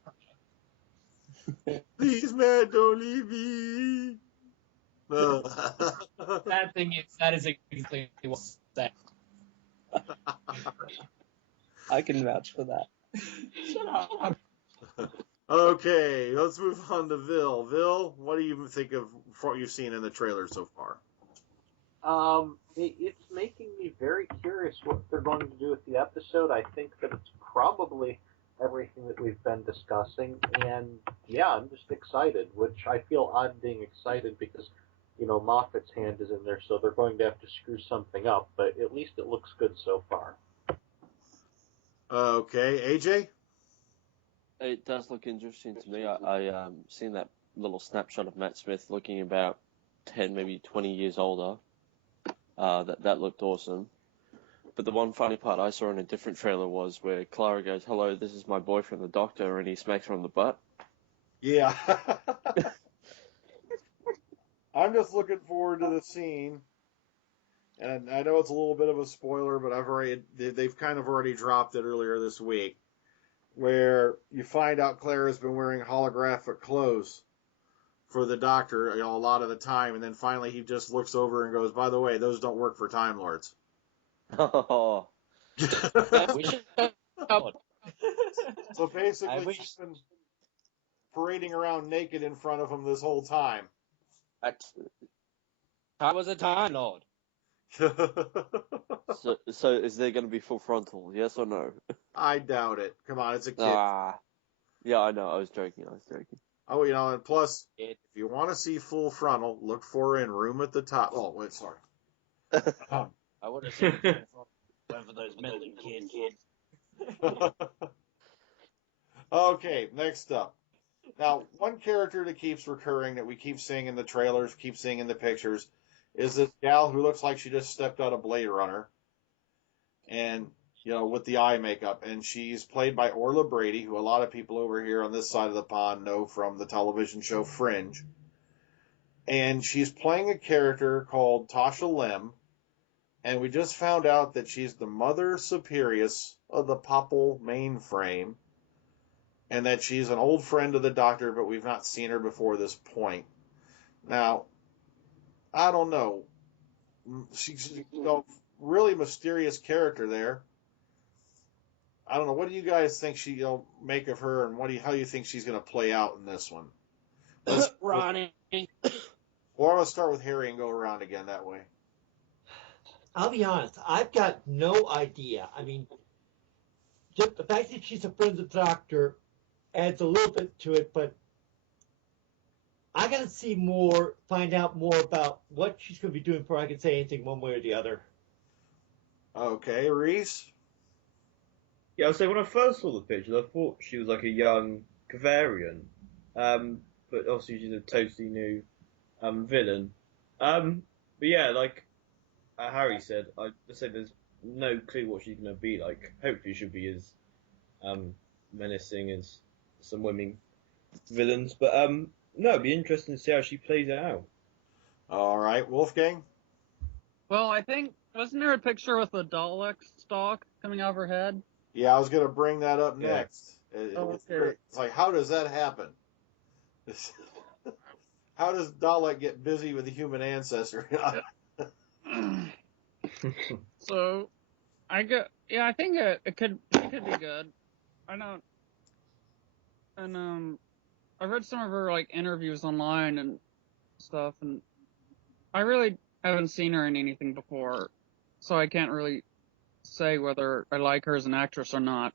cry. Please, Matt, don't leave me. That is exactly what that. I can vouch for that. Shut up. Okay, let's move on to Vil. Vil, what do you think of what you've seen in the trailer so far? It's making me very curious what they're going to do with the episode. I think that it's probably everything that we've been discussing, and yeah, I'm just excited, which I feel odd being excited because, Moffat's hand is in there, so they're going to have to screw something up, but at least it looks good so far. Okay, AJ? It does look interesting to me. I seen that little snapshot of Matt Smith looking about 10, maybe 20 years older. That looked awesome. But the one funny part I saw in a different trailer was where Clara goes, "Hello, this is my boyfriend, the Doctor," and he smacks her on the butt. Yeah. I'm just looking forward to the scene. And I know it's a little bit of a spoiler, but they've kind of already dropped it earlier this week, where you find out Clara's been wearing holographic clothes for the Doctor, a lot of the time, and then finally he just looks over and goes, "By the way, those don't work for Time Lords." Oh, We should. So basically, I wish she's been parading around naked in front of him this whole time. I was a Time Lord. So is there going to be full frontal? Yes or no? I doubt it. Come on, it's a kid. Yeah, I know. I was joking. Oh, and plus, It- if you want to see full frontal, look for her in Room at the Top. Oh, wait, sorry. I would have seen it for those meddling kids. Okay, next up. Now, one character that keeps recurring that we keep seeing in the trailers, keep seeing in the pictures, is this gal who looks like she just stepped out of Blade Runner. And, with the eye makeup. And she's played by Orla Brady, who a lot of people over here on this side of the pond know from the television show Fringe. And she's playing a character called Tasha Lem. And we just found out that she's the Mother Superius of the Popple mainframe. And that she's an old friend of the Doctor, but we've not seen her before this point. Now, I don't know. She's a really mysterious character there. I don't know. What do you guys think she'll make of her, and how do you think she's going to play out in this one? Ronnie. Or I'm going to start with Harry and go around again that way. I'll be honest, I've got no idea. I mean, just the fact that she's a friend of the Doctor adds a little bit to it, but I got to find out more about what she's going to be doing before I can say anything one way or the other. Okay, Rees? Yeah, so when I first saw the picture, I thought she was like a young Kavarian. But obviously she's a totally new villain. But yeah, like Harry said, I said there's no clue what she's going to be like. Hopefully she'll be as menacing as some women villains. But no, it'd be interesting to see how she plays it out. All right, Wolfgang? Well, I think, wasn't there a picture with the Dalek stalk coming out of her head? Yeah, I was going to bring that up Yeah. next. Okay. It's like, how does that happen? How does Dalek get busy with the human ancestor? So, I think it could be good. I don't, and I read some of her like interviews online and stuff, and I really haven't seen her in anything before, so I can't really say whether I like her as an actress or not.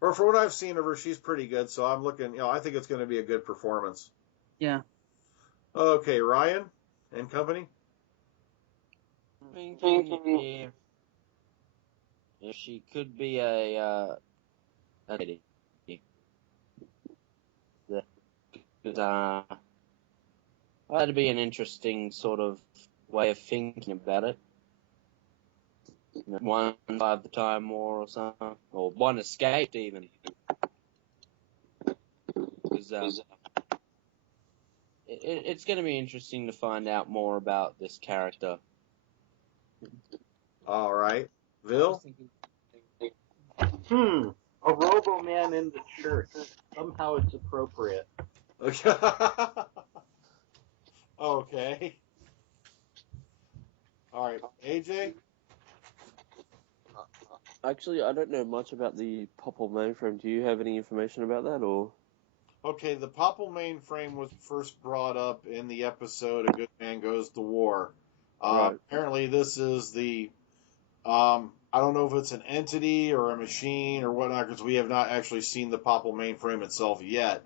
Or for what I've seen of her, she's pretty good. So I'm looking, I think it's going to be a good performance. Yeah. Okay, Ryan and company. Thinking if she could be a lady. That'd be an interesting sort of way of thinking about it. One survived the Time War or something, or one escaped even. Because it's going to be interesting to find out more about this character. All right, Bill. A Robo-Man in the church. Somehow it's appropriate. Okay. All right, AJ. Actually, I don't know much about the Popple mainframe. Do you have any information about that, or? Okay, the Popple mainframe was first brought up in the episode "A Good Man Goes to War." Right. Apparently, this is the I don't know if it's an entity or a machine or whatnot, because we have not actually seen the Popple mainframe itself yet.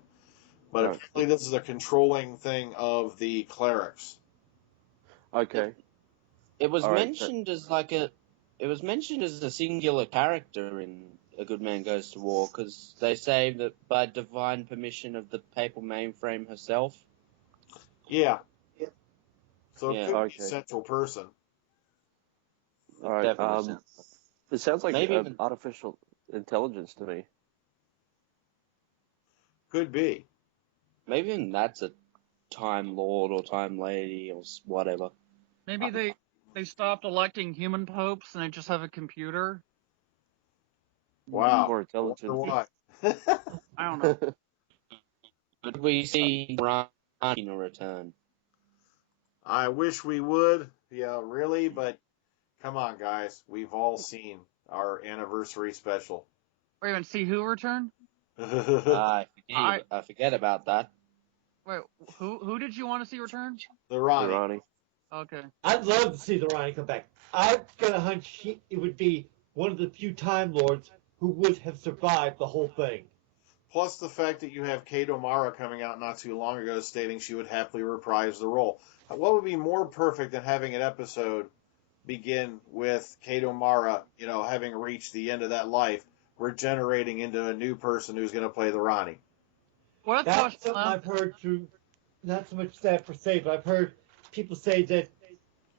But Right. apparently, this is a controlling thing of the clerics. Okay. It was All right, mentioned as a singular character in A Good Man Goes to War, because they say that by divine permission of the papal mainframe herself. Yeah. So Yeah, it could be okay. a central person. All right. Definitely sounds It sounds like Maybe even- artificial intelligence to me. Could be. Maybe even that's a Time Lord or Time Lady or whatever. Maybe they stopped electing human popes and they just have a computer. Wow. More intelligent. Wonder why. I don't know. Could we see Rani return? I wish we would. Yeah, really, but come on, guys. We've all seen our anniversary special. Wait a minute, see who returned? I forget about that. Wait, who did you want to see return? The Ronnie. Ronnie. Okay. I'd love to see the Ronnie come back. I've got a hunch it would be one of the few Time Lords who would have survived the whole thing. Plus the fact that you have Kate O'Mara coming out not too long ago stating she would happily reprise the role. What would be more perfect than having an episode begin with Kate O'Mara, having reached the end of that life, regenerating into a new person who's going to play the Ronnie? What That's something I've heard through, not so much that per se, but I've heard people say that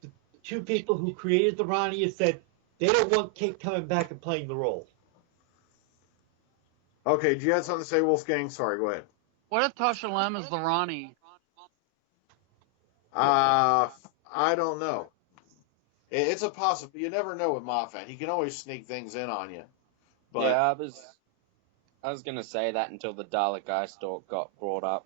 the two people who created the Ronnie have said they don't want Kate coming back and playing the role. Okay, do you have something to say, Wolfgang? Sorry, go ahead. What if Tasha Lem is the Ronnie? I don't know. It's a possibility. You never know with Moffat. He can always sneak things in on you. But Yeah, I was gonna say that until the Dalek eye stalk got brought up.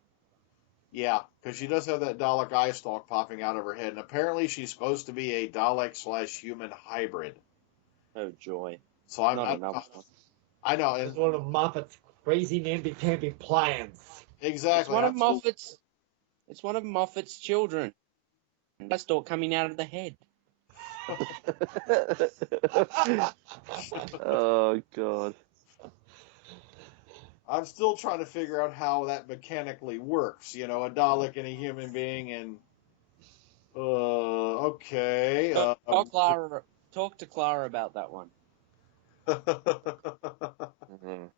yeah, because she does have that Dalek eye stalk popping out of her head, and apparently she's supposed to be a Dalek/human hybrid. Oh joy! So Not enough. I know. It's one of Moffat's crazy namby-pamby plans. Exactly. It's one of Moffat's children. Eye stalk coming out of the head. Oh, God. I'm still trying to figure out how that mechanically works. A Dalek and a human being, and okay. Talk to Clara about that one. Mhm.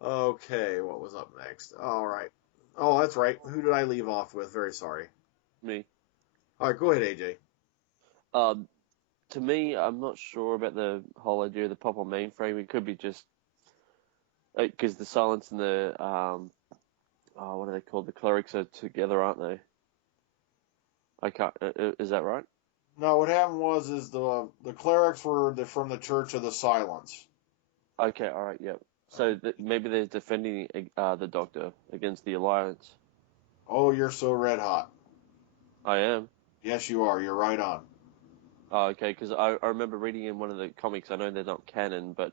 Okay, what was up next? All right. Oh, that's right. Who did I leave off with? Very sorry. Me. All right, go ahead, AJ. To me, I'm not sure about the whole idea of the pop on mainframe. It could be just because the Silence and the what are they called? The clerics are together, aren't they? I can't. Is that right? No, what happened is the clerics were from the Church of the Silence. Okay, all right, yep. So maybe they're defending the Doctor against the Alliance. Oh, you're so red hot. I am. Yes, you are. You're right on. Oh, okay, because I remember reading in one of the comics, I know they're not canon, but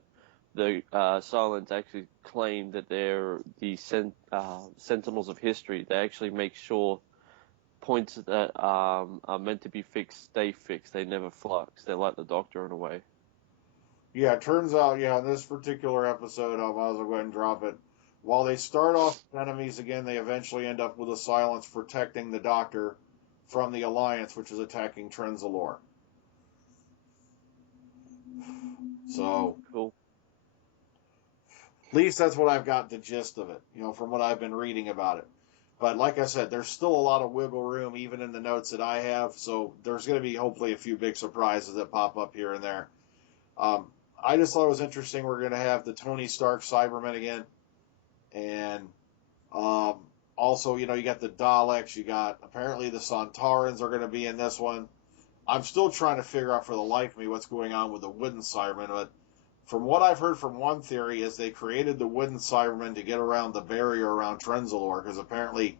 the Silence actually claim that they're the Sentinels of History. They actually make sure points that are meant to be fixed stay fixed. They never flux. They're like the Doctor in a way. Yeah, it turns out, in this particular episode, I might as well go ahead and drop it. While they start off as enemies again, they eventually end up with the Silence protecting the Doctor from the Alliance, which is attacking Trenzalore. So, Cool. at least that's what I've got the gist of it, from what I've been reading about it. But like I said, there's still a lot of wiggle room, even in the notes that I have. So there's going to be hopefully a few big surprises that pop up here and there. I just thought it was interesting. We're going to have the Tony Stark Cybermen again. And also, you got the Daleks. You got, apparently, the Sontarans are going to be in this one. I'm still trying to figure out for the life of me what's going on with the wooden Cybermen. But from what I've heard from one theory is they created the wooden Cybermen to get around the barrier around Trenzalore. Because apparently,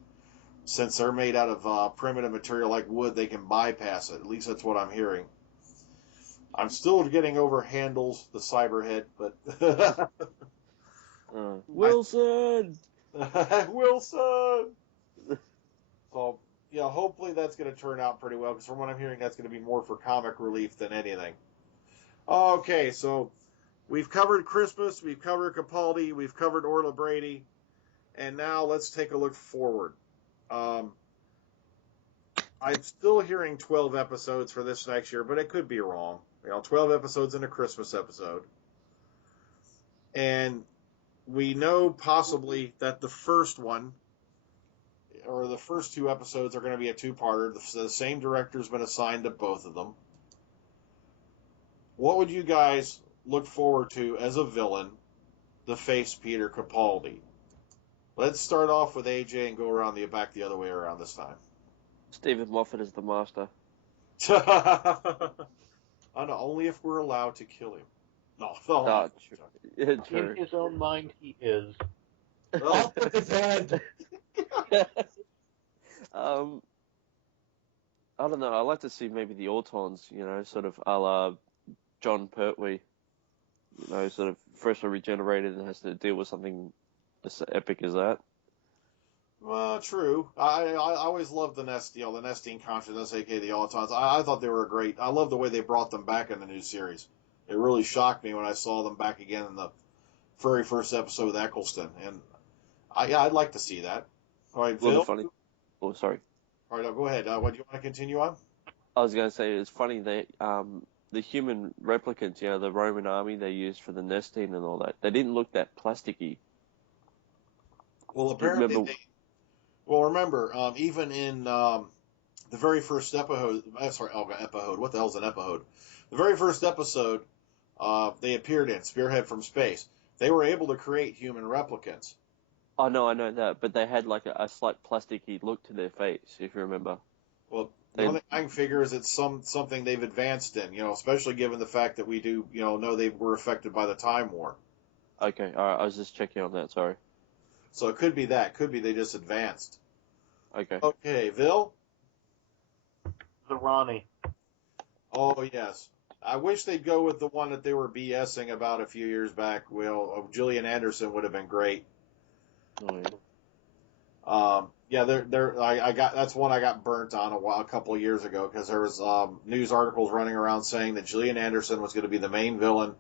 since they're made out of primitive material like wood, they can bypass it. At least that's what I'm hearing. I'm still getting over Handel's the Cyberhead, but Wilson. Wilson. So hopefully that's going to turn out pretty well. Because from what I'm hearing, that's going to be more for comic relief than anything. Okay, so we've covered Christmas, we've covered Capaldi, we've covered Orla Brady, and now let's take a look forward. I'm still hearing 12 episodes for this next year, but it could be wrong. 12 episodes in a Christmas episode. And we know possibly that the first one, or the first two episodes, are going to be a two-parter. The same director's been assigned to both of them. What would you guys look forward to as a villain to face Peter Capaldi? Let's start off with AJ and go around back the other way around this time. Stephen Moffat is the master. Only if we're allowed to kill him. No. True. In his own mind, he is. Off with his head. I don't know. I'd like to see maybe the Autons, sort of a la John Pertwee, sort of freshly regenerated and has to deal with something as epic as that. Well, true. I always loved the nesting consciousness, aka the Autons. I thought they were great. I love the way they brought them back in the new series. It really shocked me when I saw them back again in the very first episode with Eccleston, and I'd like to see that. All right, Phil. Funny. Oh, sorry. All right, go ahead. What do you want to continue on? I was going to say it's funny that the human replicants, the Roman army they used for the nesting and all that, they didn't look that plasticky. Well, apparently remember, even in the very first episode, episode. What the hell's an episode? The very first episode they appeared in, Spearhead from Space. They were able to create human replicants. Oh, no, I know that, but they had like a slight plasticky look to their face, if you remember. Well, the only thing I can figure is it's something they've advanced in, especially given the fact that we do, know they were affected by the Time War. Okay, all right, I was just checking on that, sorry. So it could be that. Could be they just advanced. Okay. Okay, Vil? The Ronnie. Oh, yes. I wish they'd go with the one that they were BSing about a few years back. Well, Gillian Anderson would have been great. Oh, yeah. That's one I got burnt on a couple of years ago because there was news articles running around saying that Gillian Anderson was going to be the main villain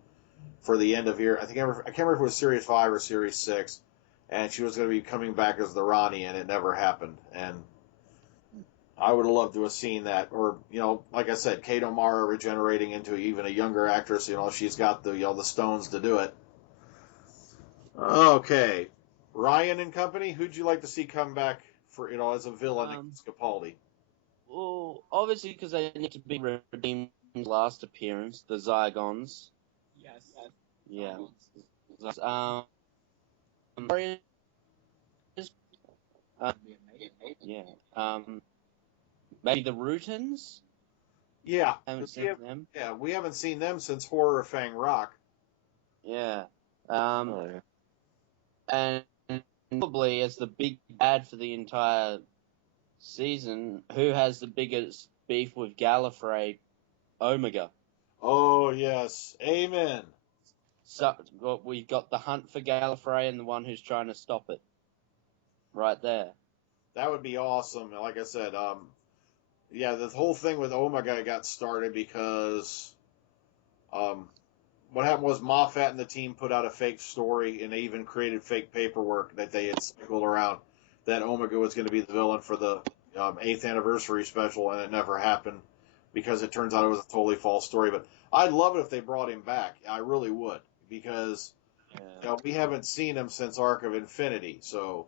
for the end of year. I can't remember if it was Series 5 or Series 6, and she was going to be coming back as the Ronnie, and it never happened. And I would have loved to have seen that, or like I said, Kate O'Mara regenerating into even a younger actress. She's got the stones to do it. Okay. Ryan and company, who'd you like to see come back for as a villain against Capaldi? Well, obviously because they need to be redeemed in the last appearance, the Zygons. Yes. Yeah. That'd be amazing. Yeah. Maybe the Rootins? Yeah. Haven't seen them. Yeah, we haven't seen them since Horror of Fang Rock. Yeah. Yeah. And probably as the big bad for the entire season, who has the biggest beef with Gallifrey? Omega. Oh, yes. Amen. So we've got the hunt for Gallifrey and the one who's trying to stop it. Right there. That would be awesome. Like I said, the whole thing with Omega got started because what happened was Moffat and the team put out a fake story, and they even created fake paperwork that they had circled around that Omega was going to be the villain for the 8th anniversary special, and it never happened because it turns out it was a totally false story. But I'd love it if they brought him back. I really would, because we haven't seen him since Arc of Infinity. So,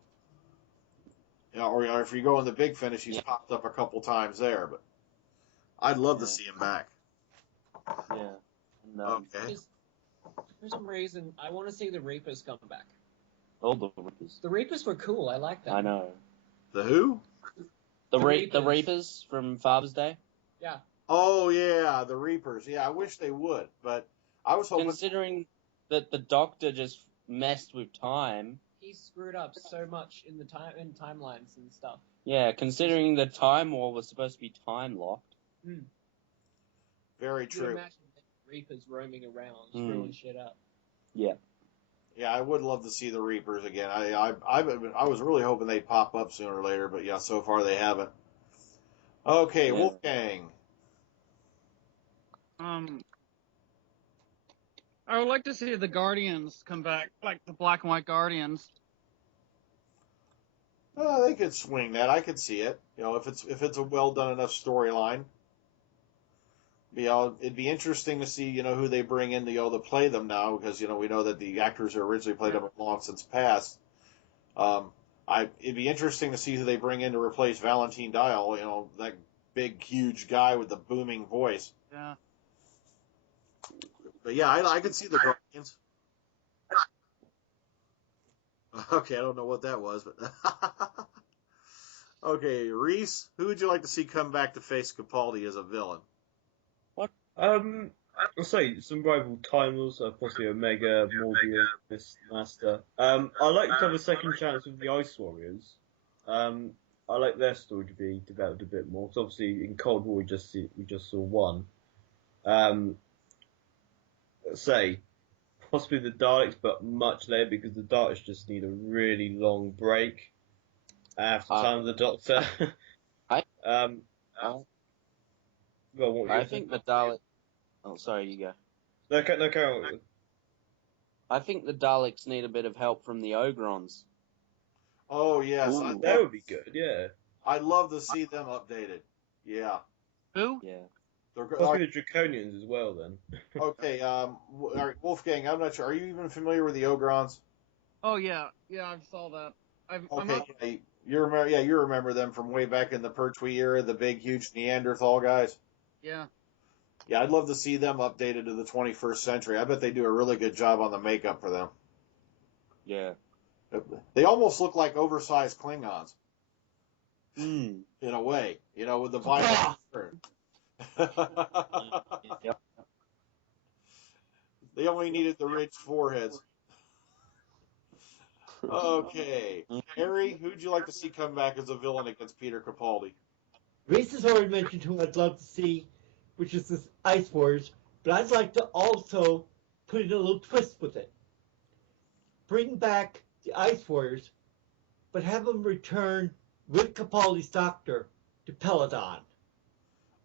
or if you go in the Big Finish, he's popped up a couple times there. But I'd love to see him back. Yeah. Okay. Because for some reason, I want to see the Reapers come back. All the Reapers. The Reapers were cool. I like them. I know. The who? The Reapers. Reapers from Father's Day? Yeah. Oh, yeah, the Reapers. Yeah, I wish they would, but I was hoping... Considering that the Doctor just messed with time... He screwed up so much in timelines and stuff. Yeah, considering the Time War was supposed to be time-locked. Very Can you true. imagine Reapers roaming around, screwing shit up? Yeah. Yeah, I would love to see the Reapers again. I was really hoping they'd pop up sooner or later, but yeah, so far they haven't. Okay, Yeah. Wolfgang. I would like to see the Guardians come back, like the Black and White Guardians. They could swing that. I could see it. If it's a well done enough storyline. It'd be interesting to see, who they bring in to play them now, because, we know that the actors who originally played them have long since passed. It'd be interesting to see who they bring in to replace Valentine Dial, that big, huge guy with the booming voice. Yeah. But yeah, I could see the Guardians. Okay, I don't know what that was, but okay, Rees, who would you like to see come back to face Capaldi as a villain? I'll say some rival timers, possibly Omega, Morbius, Master. I like to have a second chance with the Ice Warriors. I like their story to be developed a bit more, because obviously in Cold War we just saw one. say, possibly the Daleks, but much later because the Daleks just need a really long break after time of the Doctor. I- Well, what were you I saying? think the Daleks. Oh, sorry, you go. No, carry on. I think the Daleks need a bit of help from the Ogrons. Oh yes, Ooh. That would be good, yeah. I'd love to see them updated. Yeah, Who? Yeah. they're good. Possibly the Draconians as well, then. Okay, all right, Wolfgang, I'm not sure. Are you even familiar with the Ogrons? Oh yeah, I saw that. I'm Okay, not. yeah, you remember? Yeah, you remember them from way back in the Pertwee era, the big, huge Neanderthal guys. Yeah. Yeah, I'd love to see them updated to the 21st century. I bet they do a really good job on the makeup for them. Yeah. They almost look like oversized Klingons Mm. in a way, with the vinyl. Yep. They only needed the ridged foreheads. Okay, Harry, who'd you like to see come back as a villain against Peter Capaldi? Reese has already mentioned who I'd love to see, which is this Ice Warriors, but I'd like to also put in a little twist with it. Bring back the Ice Warriors, but have them return with Capaldi's doctor to Peladon.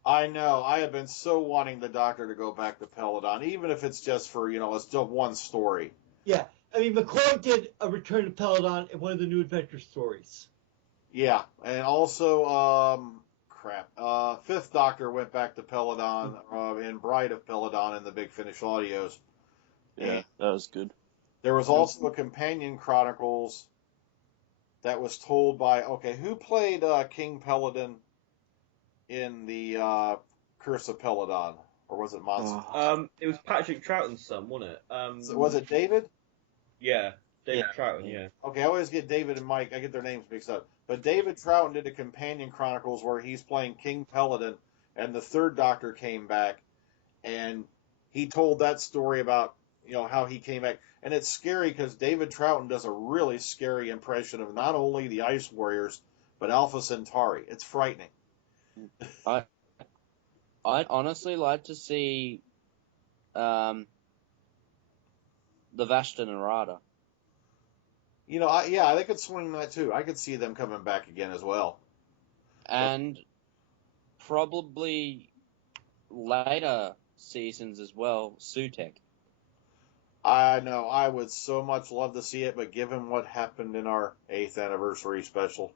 I know. I have been so wanting the Doctor to go back to Peladon, even if it's just for, it's just one story. Yeah, I mean, McCoy did a Return to Peladon in one of the New Adventure stories. Yeah, and also, Fifth Doctor went back to Peladon in Bride of Peladon in the Big Finish audios. Yeah, And that was good. there was also a Companion Chronicles that was told by, who played King Peladon in the Curse of Peladon? Or was it Monson? It was Patrick Troughton's son, wasn't it? Was it David? Yeah, David Yeah. Troughton, yeah. Okay, I always get David and Mike. I get their names mixed up. But David Troughton did a Companion Chronicles where he's playing King Peladon, and the Third Doctor came back, and he told that story about how he came back. And it's scary because David Troughton does a really scary impression of not only the Ice Warriors but Alpha Centauri. It's frightening. I'd honestly like to see the Vashta Narada. I could swing that too. I could see them coming back again as well. And probably later seasons as well, Sutek. I know. I would so much love to see it, but given what happened in our 8th anniversary special,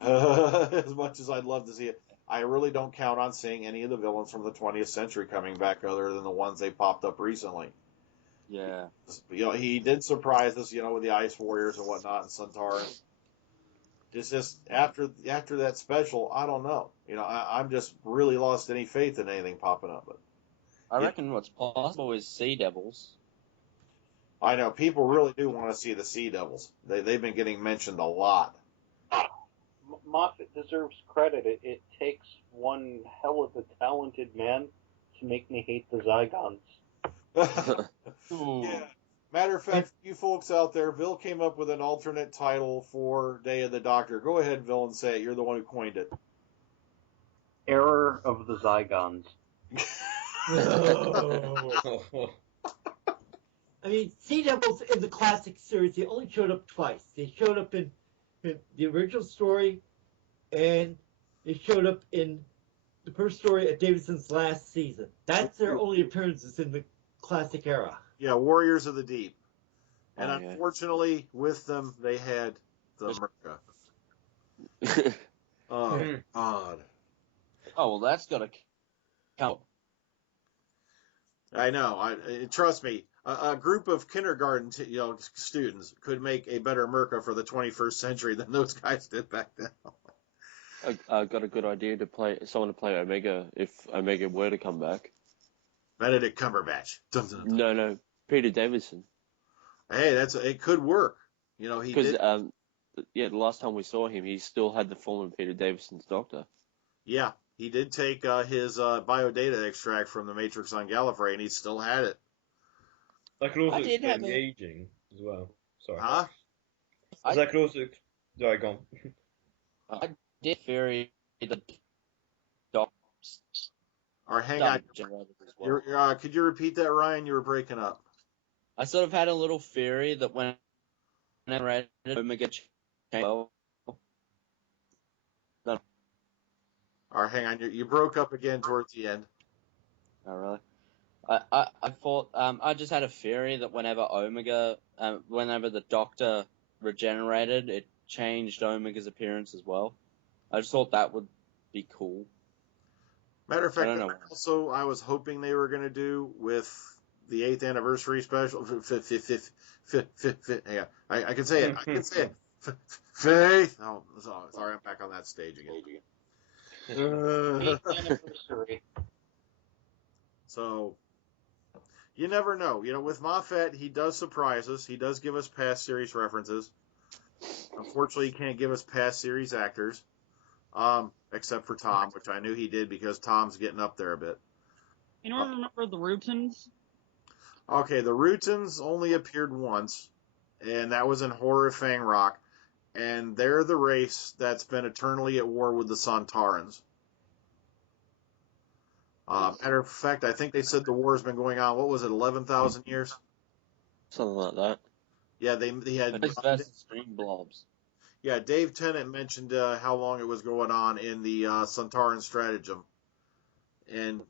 as much as I'd love to see it, I really don't count on seeing any of the villains from the 20th century coming back other than the ones they popped up recently. Yeah. He did surprise us, with the Ice Warriors and whatnot and Centaurus. Just after that special, I don't know. I'm just really lost any faith in anything popping up. But I reckon what's possible is Sea Devils. I know people really do want to see the Sea Devils. They've been getting mentioned a lot. Moffat deserves credit. It takes one hell of a talented man to make me hate the Zygons. Yeah. Matter of fact, you folks out there, Bill came up with an alternate title for Day of the Doctor. Go ahead, Bill, and say it. You're the one who coined it. Error of the Zygons. I mean, Sea Devils in the classic series, they only showed up twice. They showed up in the original story, and they showed up in the first story of Davidson's last season. That's their only appearances in the classic era. Yeah, Warriors of the Deep. And Oh, yeah. unfortunately, with them, they had the Merca. Oh, God. Oh, well, that's got to count. I know. Trust me, a group of kindergarten students could make a better Merca for the 21st century than those guys did back then. I got a good idea to play someone to play Omega if Omega were to come back. Benedict Cumberbatch. Dun, dun, dun. No, Peter Davison. Hey, it could work. He Because did. the last time we saw him, he still had the form of Peter Davison's Doctor. Yeah, he did take his biodata extract from the Matrix on Gallifrey, and he still had it. That could also I did explain have the a- aging as well. Sorry. Huh? That could also... Sorry, go on. I did theory the Doctor All right, hang done on. generated as well. Could you repeat that, Ryan? You were breaking up. I sort of had a little theory that when generated Omega changed. Well, no, All right, hang on. You broke up again towards the end. not really. I thought I just had a theory that whenever the Doctor regenerated, it changed Omega's appearance as well. I just thought that would be cool. Matter of fact, I don't know. also I was hoping they were going to do with the 8th anniversary special. Yeah, I can say it. I can say it. Faith. Oh, sorry, I'm back on that stage again. 8th anniversary. So, you never know. You know, with Moffat, he does surprise us. He does give us past series references. Unfortunately, he can't give us past series actors, except for Tom, which I knew he did because Tom's getting up there a bit. You don't remember the Rutons? Okay, the Rutons only appeared once, and that was in Horror of Fang Rock, and they're the race that's been eternally at war with the Sontarans. Matter of fact, I think they said the war has been going on, what was it, 11,000 years? Something like that. Yeah, they had... Stream blobs. Yeah, Dave Tennant mentioned how long it was going on in the Sontaran stratagem. And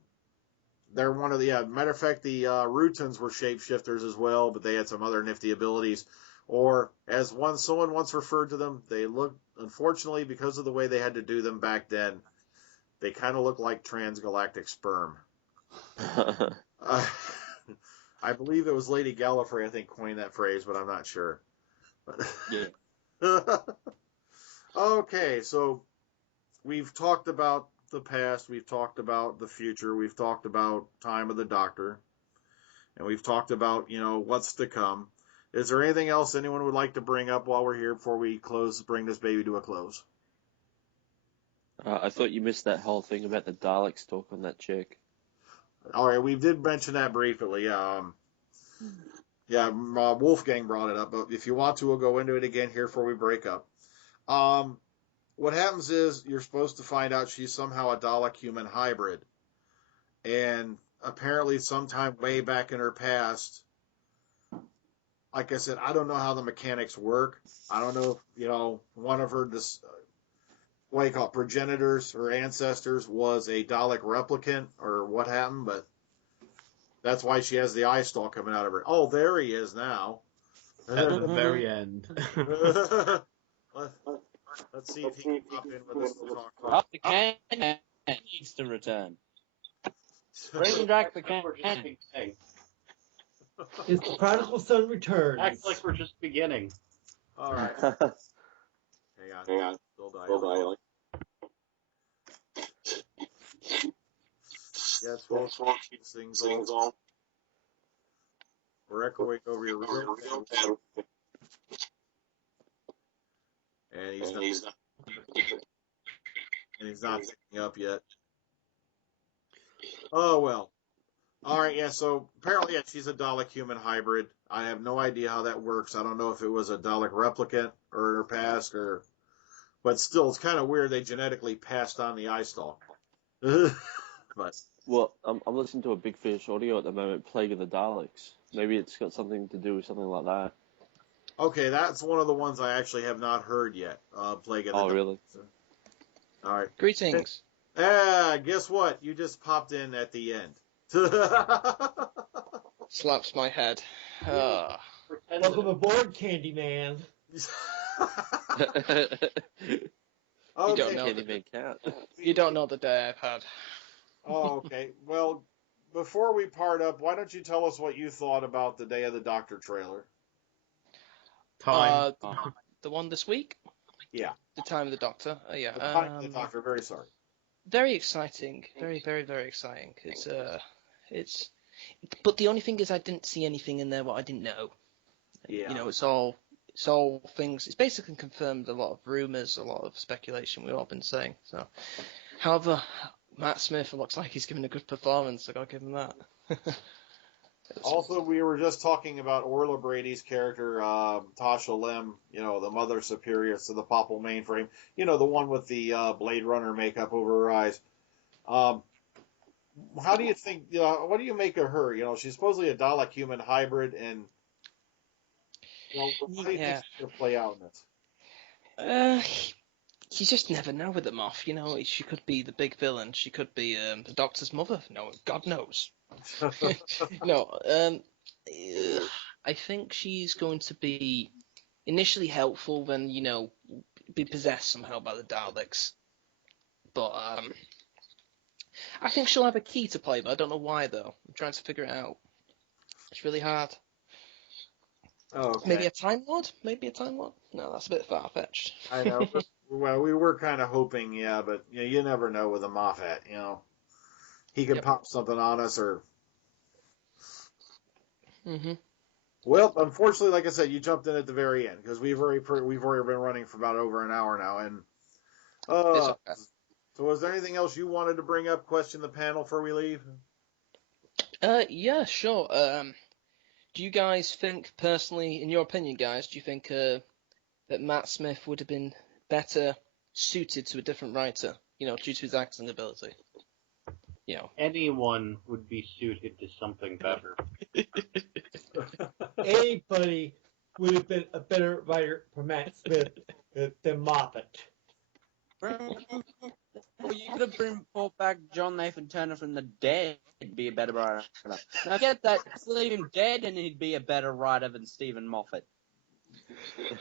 they're one of the... matter of fact, the Rutons were shapeshifters as well, but they had some other nifty abilities. Or, as someone once referred to them, they looked, unfortunately, because of the way they had to do them back then, they kind of look like transgalactic sperm. I believe it was Lady Gallifrey, I think, coined that phrase, but I'm not sure. Yeah. Okay, so we've talked about the past, we've talked about the future, we've talked about Time of the Doctor, and we've talked about, what's to come. Is there anything else anyone would like to bring up while we're here before we bring this baby to a close? I thought you missed that whole thing about the Daleks talk on that chick. All right, we did mention that briefly. Wolfgang brought it up, but if you want to, we'll go into it again here before we break up. What happens is you're supposed to find out she's somehow a Dalek-human hybrid. And apparently sometime way back in her past, like I said, I don't know how the mechanics work. I don't know if, one of her... what do you call it, progenitors or ancestors was a Dalek replicant or what happened, but that's why she has the eye stalk coming out of her. Oh, there he is now. At the very end. Let's see if he can pop in with us to talk. Up the can needs to return. Bring back the can. Is the prodigal son returns? Acts like we're just beginning. All right. Hang on. Still dialing. Yes, folks. Things on. We're echoing over your real bad. And he's not picking up yet. Oh, well. All right, yeah, so apparently, she's a Dalek-human hybrid. I have no idea how that works. I don't know if it was a Dalek replicant or in her past, but still, it's kind of weird they genetically passed on the eye stalk. But Well, I'm listening to a Big Fish audio at the moment, Plague of the Daleks. Maybe it's got something to do with something like that. okay, that's one of the ones I actually have not heard yet. Plague of the Daleks. Really? All right. Greetings. Guess what? You just popped in at the end. Slaps my head. Ah. Welcome aboard, Candyman. Okay. don't know. Candyman count. You don't know the day I've had. Oh, okay. Well, before we part up, why don't you tell us what you thought about the Day of the Doctor trailer? Time. The one this week? Yeah. The Time of the Doctor? Yeah. The Time of the Doctor, very sorry. Very exciting. Very, very, very exciting. But the only thing is I didn't see anything in there what I didn't know. Yeah. It's all things. It's basically confirmed a lot of rumours, a lot of speculation we've all been saying. So, however, Matt Smith looks like he's giving a good performance. So I gotta give him that. Also, we were just talking about Orla Brady's character, Tasha Lem, the Mother Superior to the Popple mainframe, the one with the Blade Runner makeup over her eyes. how do you think? What do you make of her? She's supposedly a Dalek human hybrid, and how do you think she's gonna play out in this? You just never know with the Moff. She could be the big villain. She could be the Doctor's mother. No, God knows. No, I think she's going to be initially helpful, then be possessed somehow by the Daleks. But I think she'll have a key to play, but I don't know why though. I'm trying to figure it out. It's really hard. Oh, okay. Maybe a Time Lord? No, that's a bit far-fetched. I know. Well, we were kind of hoping, yeah, but you never know with a Moffat, He could pop something on us or... Mm-hmm. Well, unfortunately, like I said, you jumped in at the very end, because we've already been running for about over an hour now, and... It's okay. So was there anything else you wanted to bring up, question the panel before we leave? Yeah, sure. Do you guys think, personally, in your opinion, guys, do you think that Matt Smith would have been better suited to a different writer, due to his acting ability? Anyone would be suited to something better. Anybody would have been a better writer for Matt Smith than Moffat. Well, you could have brought back John Nathan Turner from the dead. He'd be a better writer. Now get that, leave him dead, and he'd be a better writer than Stephen Moffat.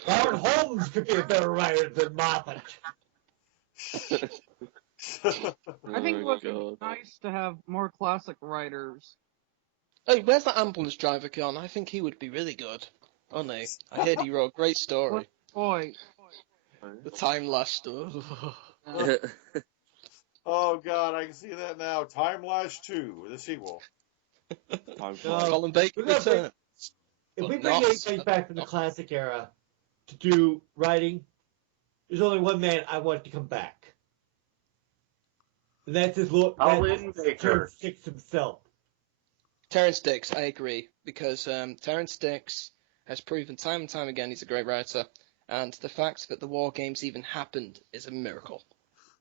Howard Holmes could be a better writer than Moffat. I think it would be nice to have more classic writers. Hey, where's that ambulance driver gone? I think he would be really good. Oh no, I heard he wrote a great story. Boy. The Time Lash. Oh God, I can see that now. Time Lash 2, the sequel. Colin Baker returns. If we bring anybody back from the classic era to do writing, there's only one man I want to come back. And that's his Terrence Dicks himself. Terrence Dicks, I agree, because Terrence Dicks has proven time and time again he's a great writer, and the fact that the War Games even happened is a miracle.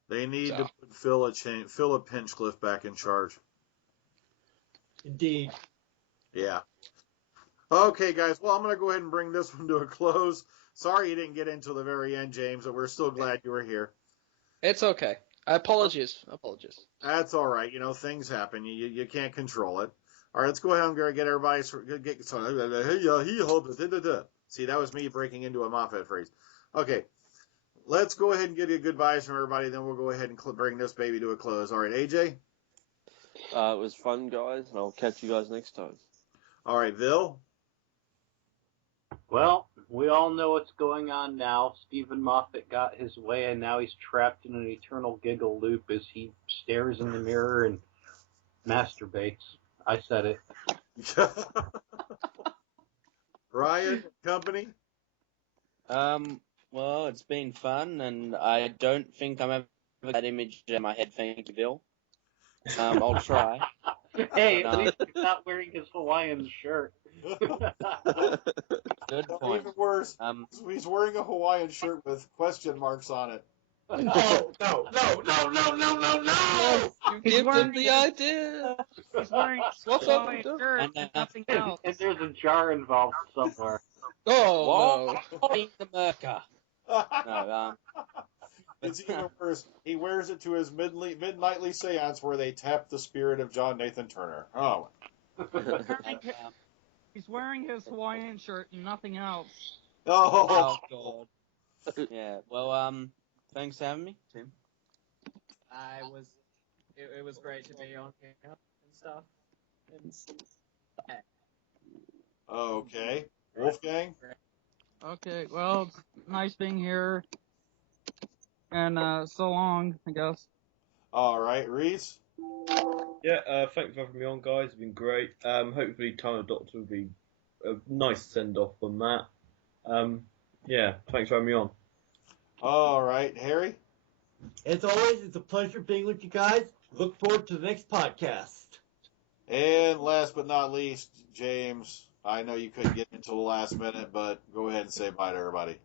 They need to put Philip Hinchcliffe back in charge. Indeed. Yeah. Okay, guys. Well, I'm going to go ahead and bring this one to a close. Sorry you didn't get into the very end, James, but we're still glad you were here. It's okay. Apologies. That's all right. Things happen. You can't control it. All right, let's go ahead and get everybody. See, that was me breaking into a Moffat phrase. Okay. Let's go ahead and get you goodbyes from everybody, then we'll go ahead and bring this baby to a close. All right, AJ? It was fun, guys, and I'll catch you guys next time. All right, Bill? Well, we all know what's going on now. Stephen Moffat got his way, and now he's trapped in an eternal giggle loop as he stares in the mirror and masturbates. I said it. Ryan, company? Well, it's been fun, and I don't think I'm ever that image in my head. Thank you, Bill. I'll try. Hey, at least he's not wearing his Hawaiian shirt. Good point. Even worse, he's wearing a Hawaiian shirt with question marks on it. No! You give him the idea. He's wearing What's a up? Hawaiian shirt and nothing else. And there's a jar involved somewhere. Oh, Eat the Merca. No, It's even worse. He wears it to his midnightly seance where they tap the spirit of John Nathan Turner. Oh. He's wearing his Hawaiian shirt and nothing else. Oh, God. Yeah, well, thanks for having me, Tim. It was great to be on here and stuff. Okay. Wolfgang? Okay, well, it's nice being here. And so long, I guess. All right, Rees? Yeah, thanks for having me on, guys. It's been great. Hopefully Time of Doctor will be a nice send-off on that. Yeah, thanks for having me on. All right, Harry? As always, it's a pleasure being with you guys. Look forward to the next podcast. And last but not least, James. I know you couldn't get until the last minute, but go ahead and say bye to everybody.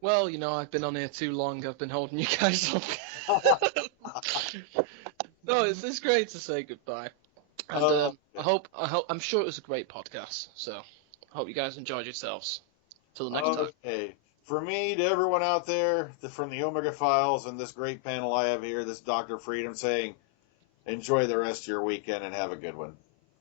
Well, I've been on here too long. I've been holding you guys up. No, it's great to say goodbye. And I'm sure it was a great podcast. So I hope you guys enjoyed yourselves. Till the next time. Okay. For me, to everyone out there, from the Omega Files and this great panel I have here, this Dr. Freedom saying, enjoy the rest of your weekend and have a good one.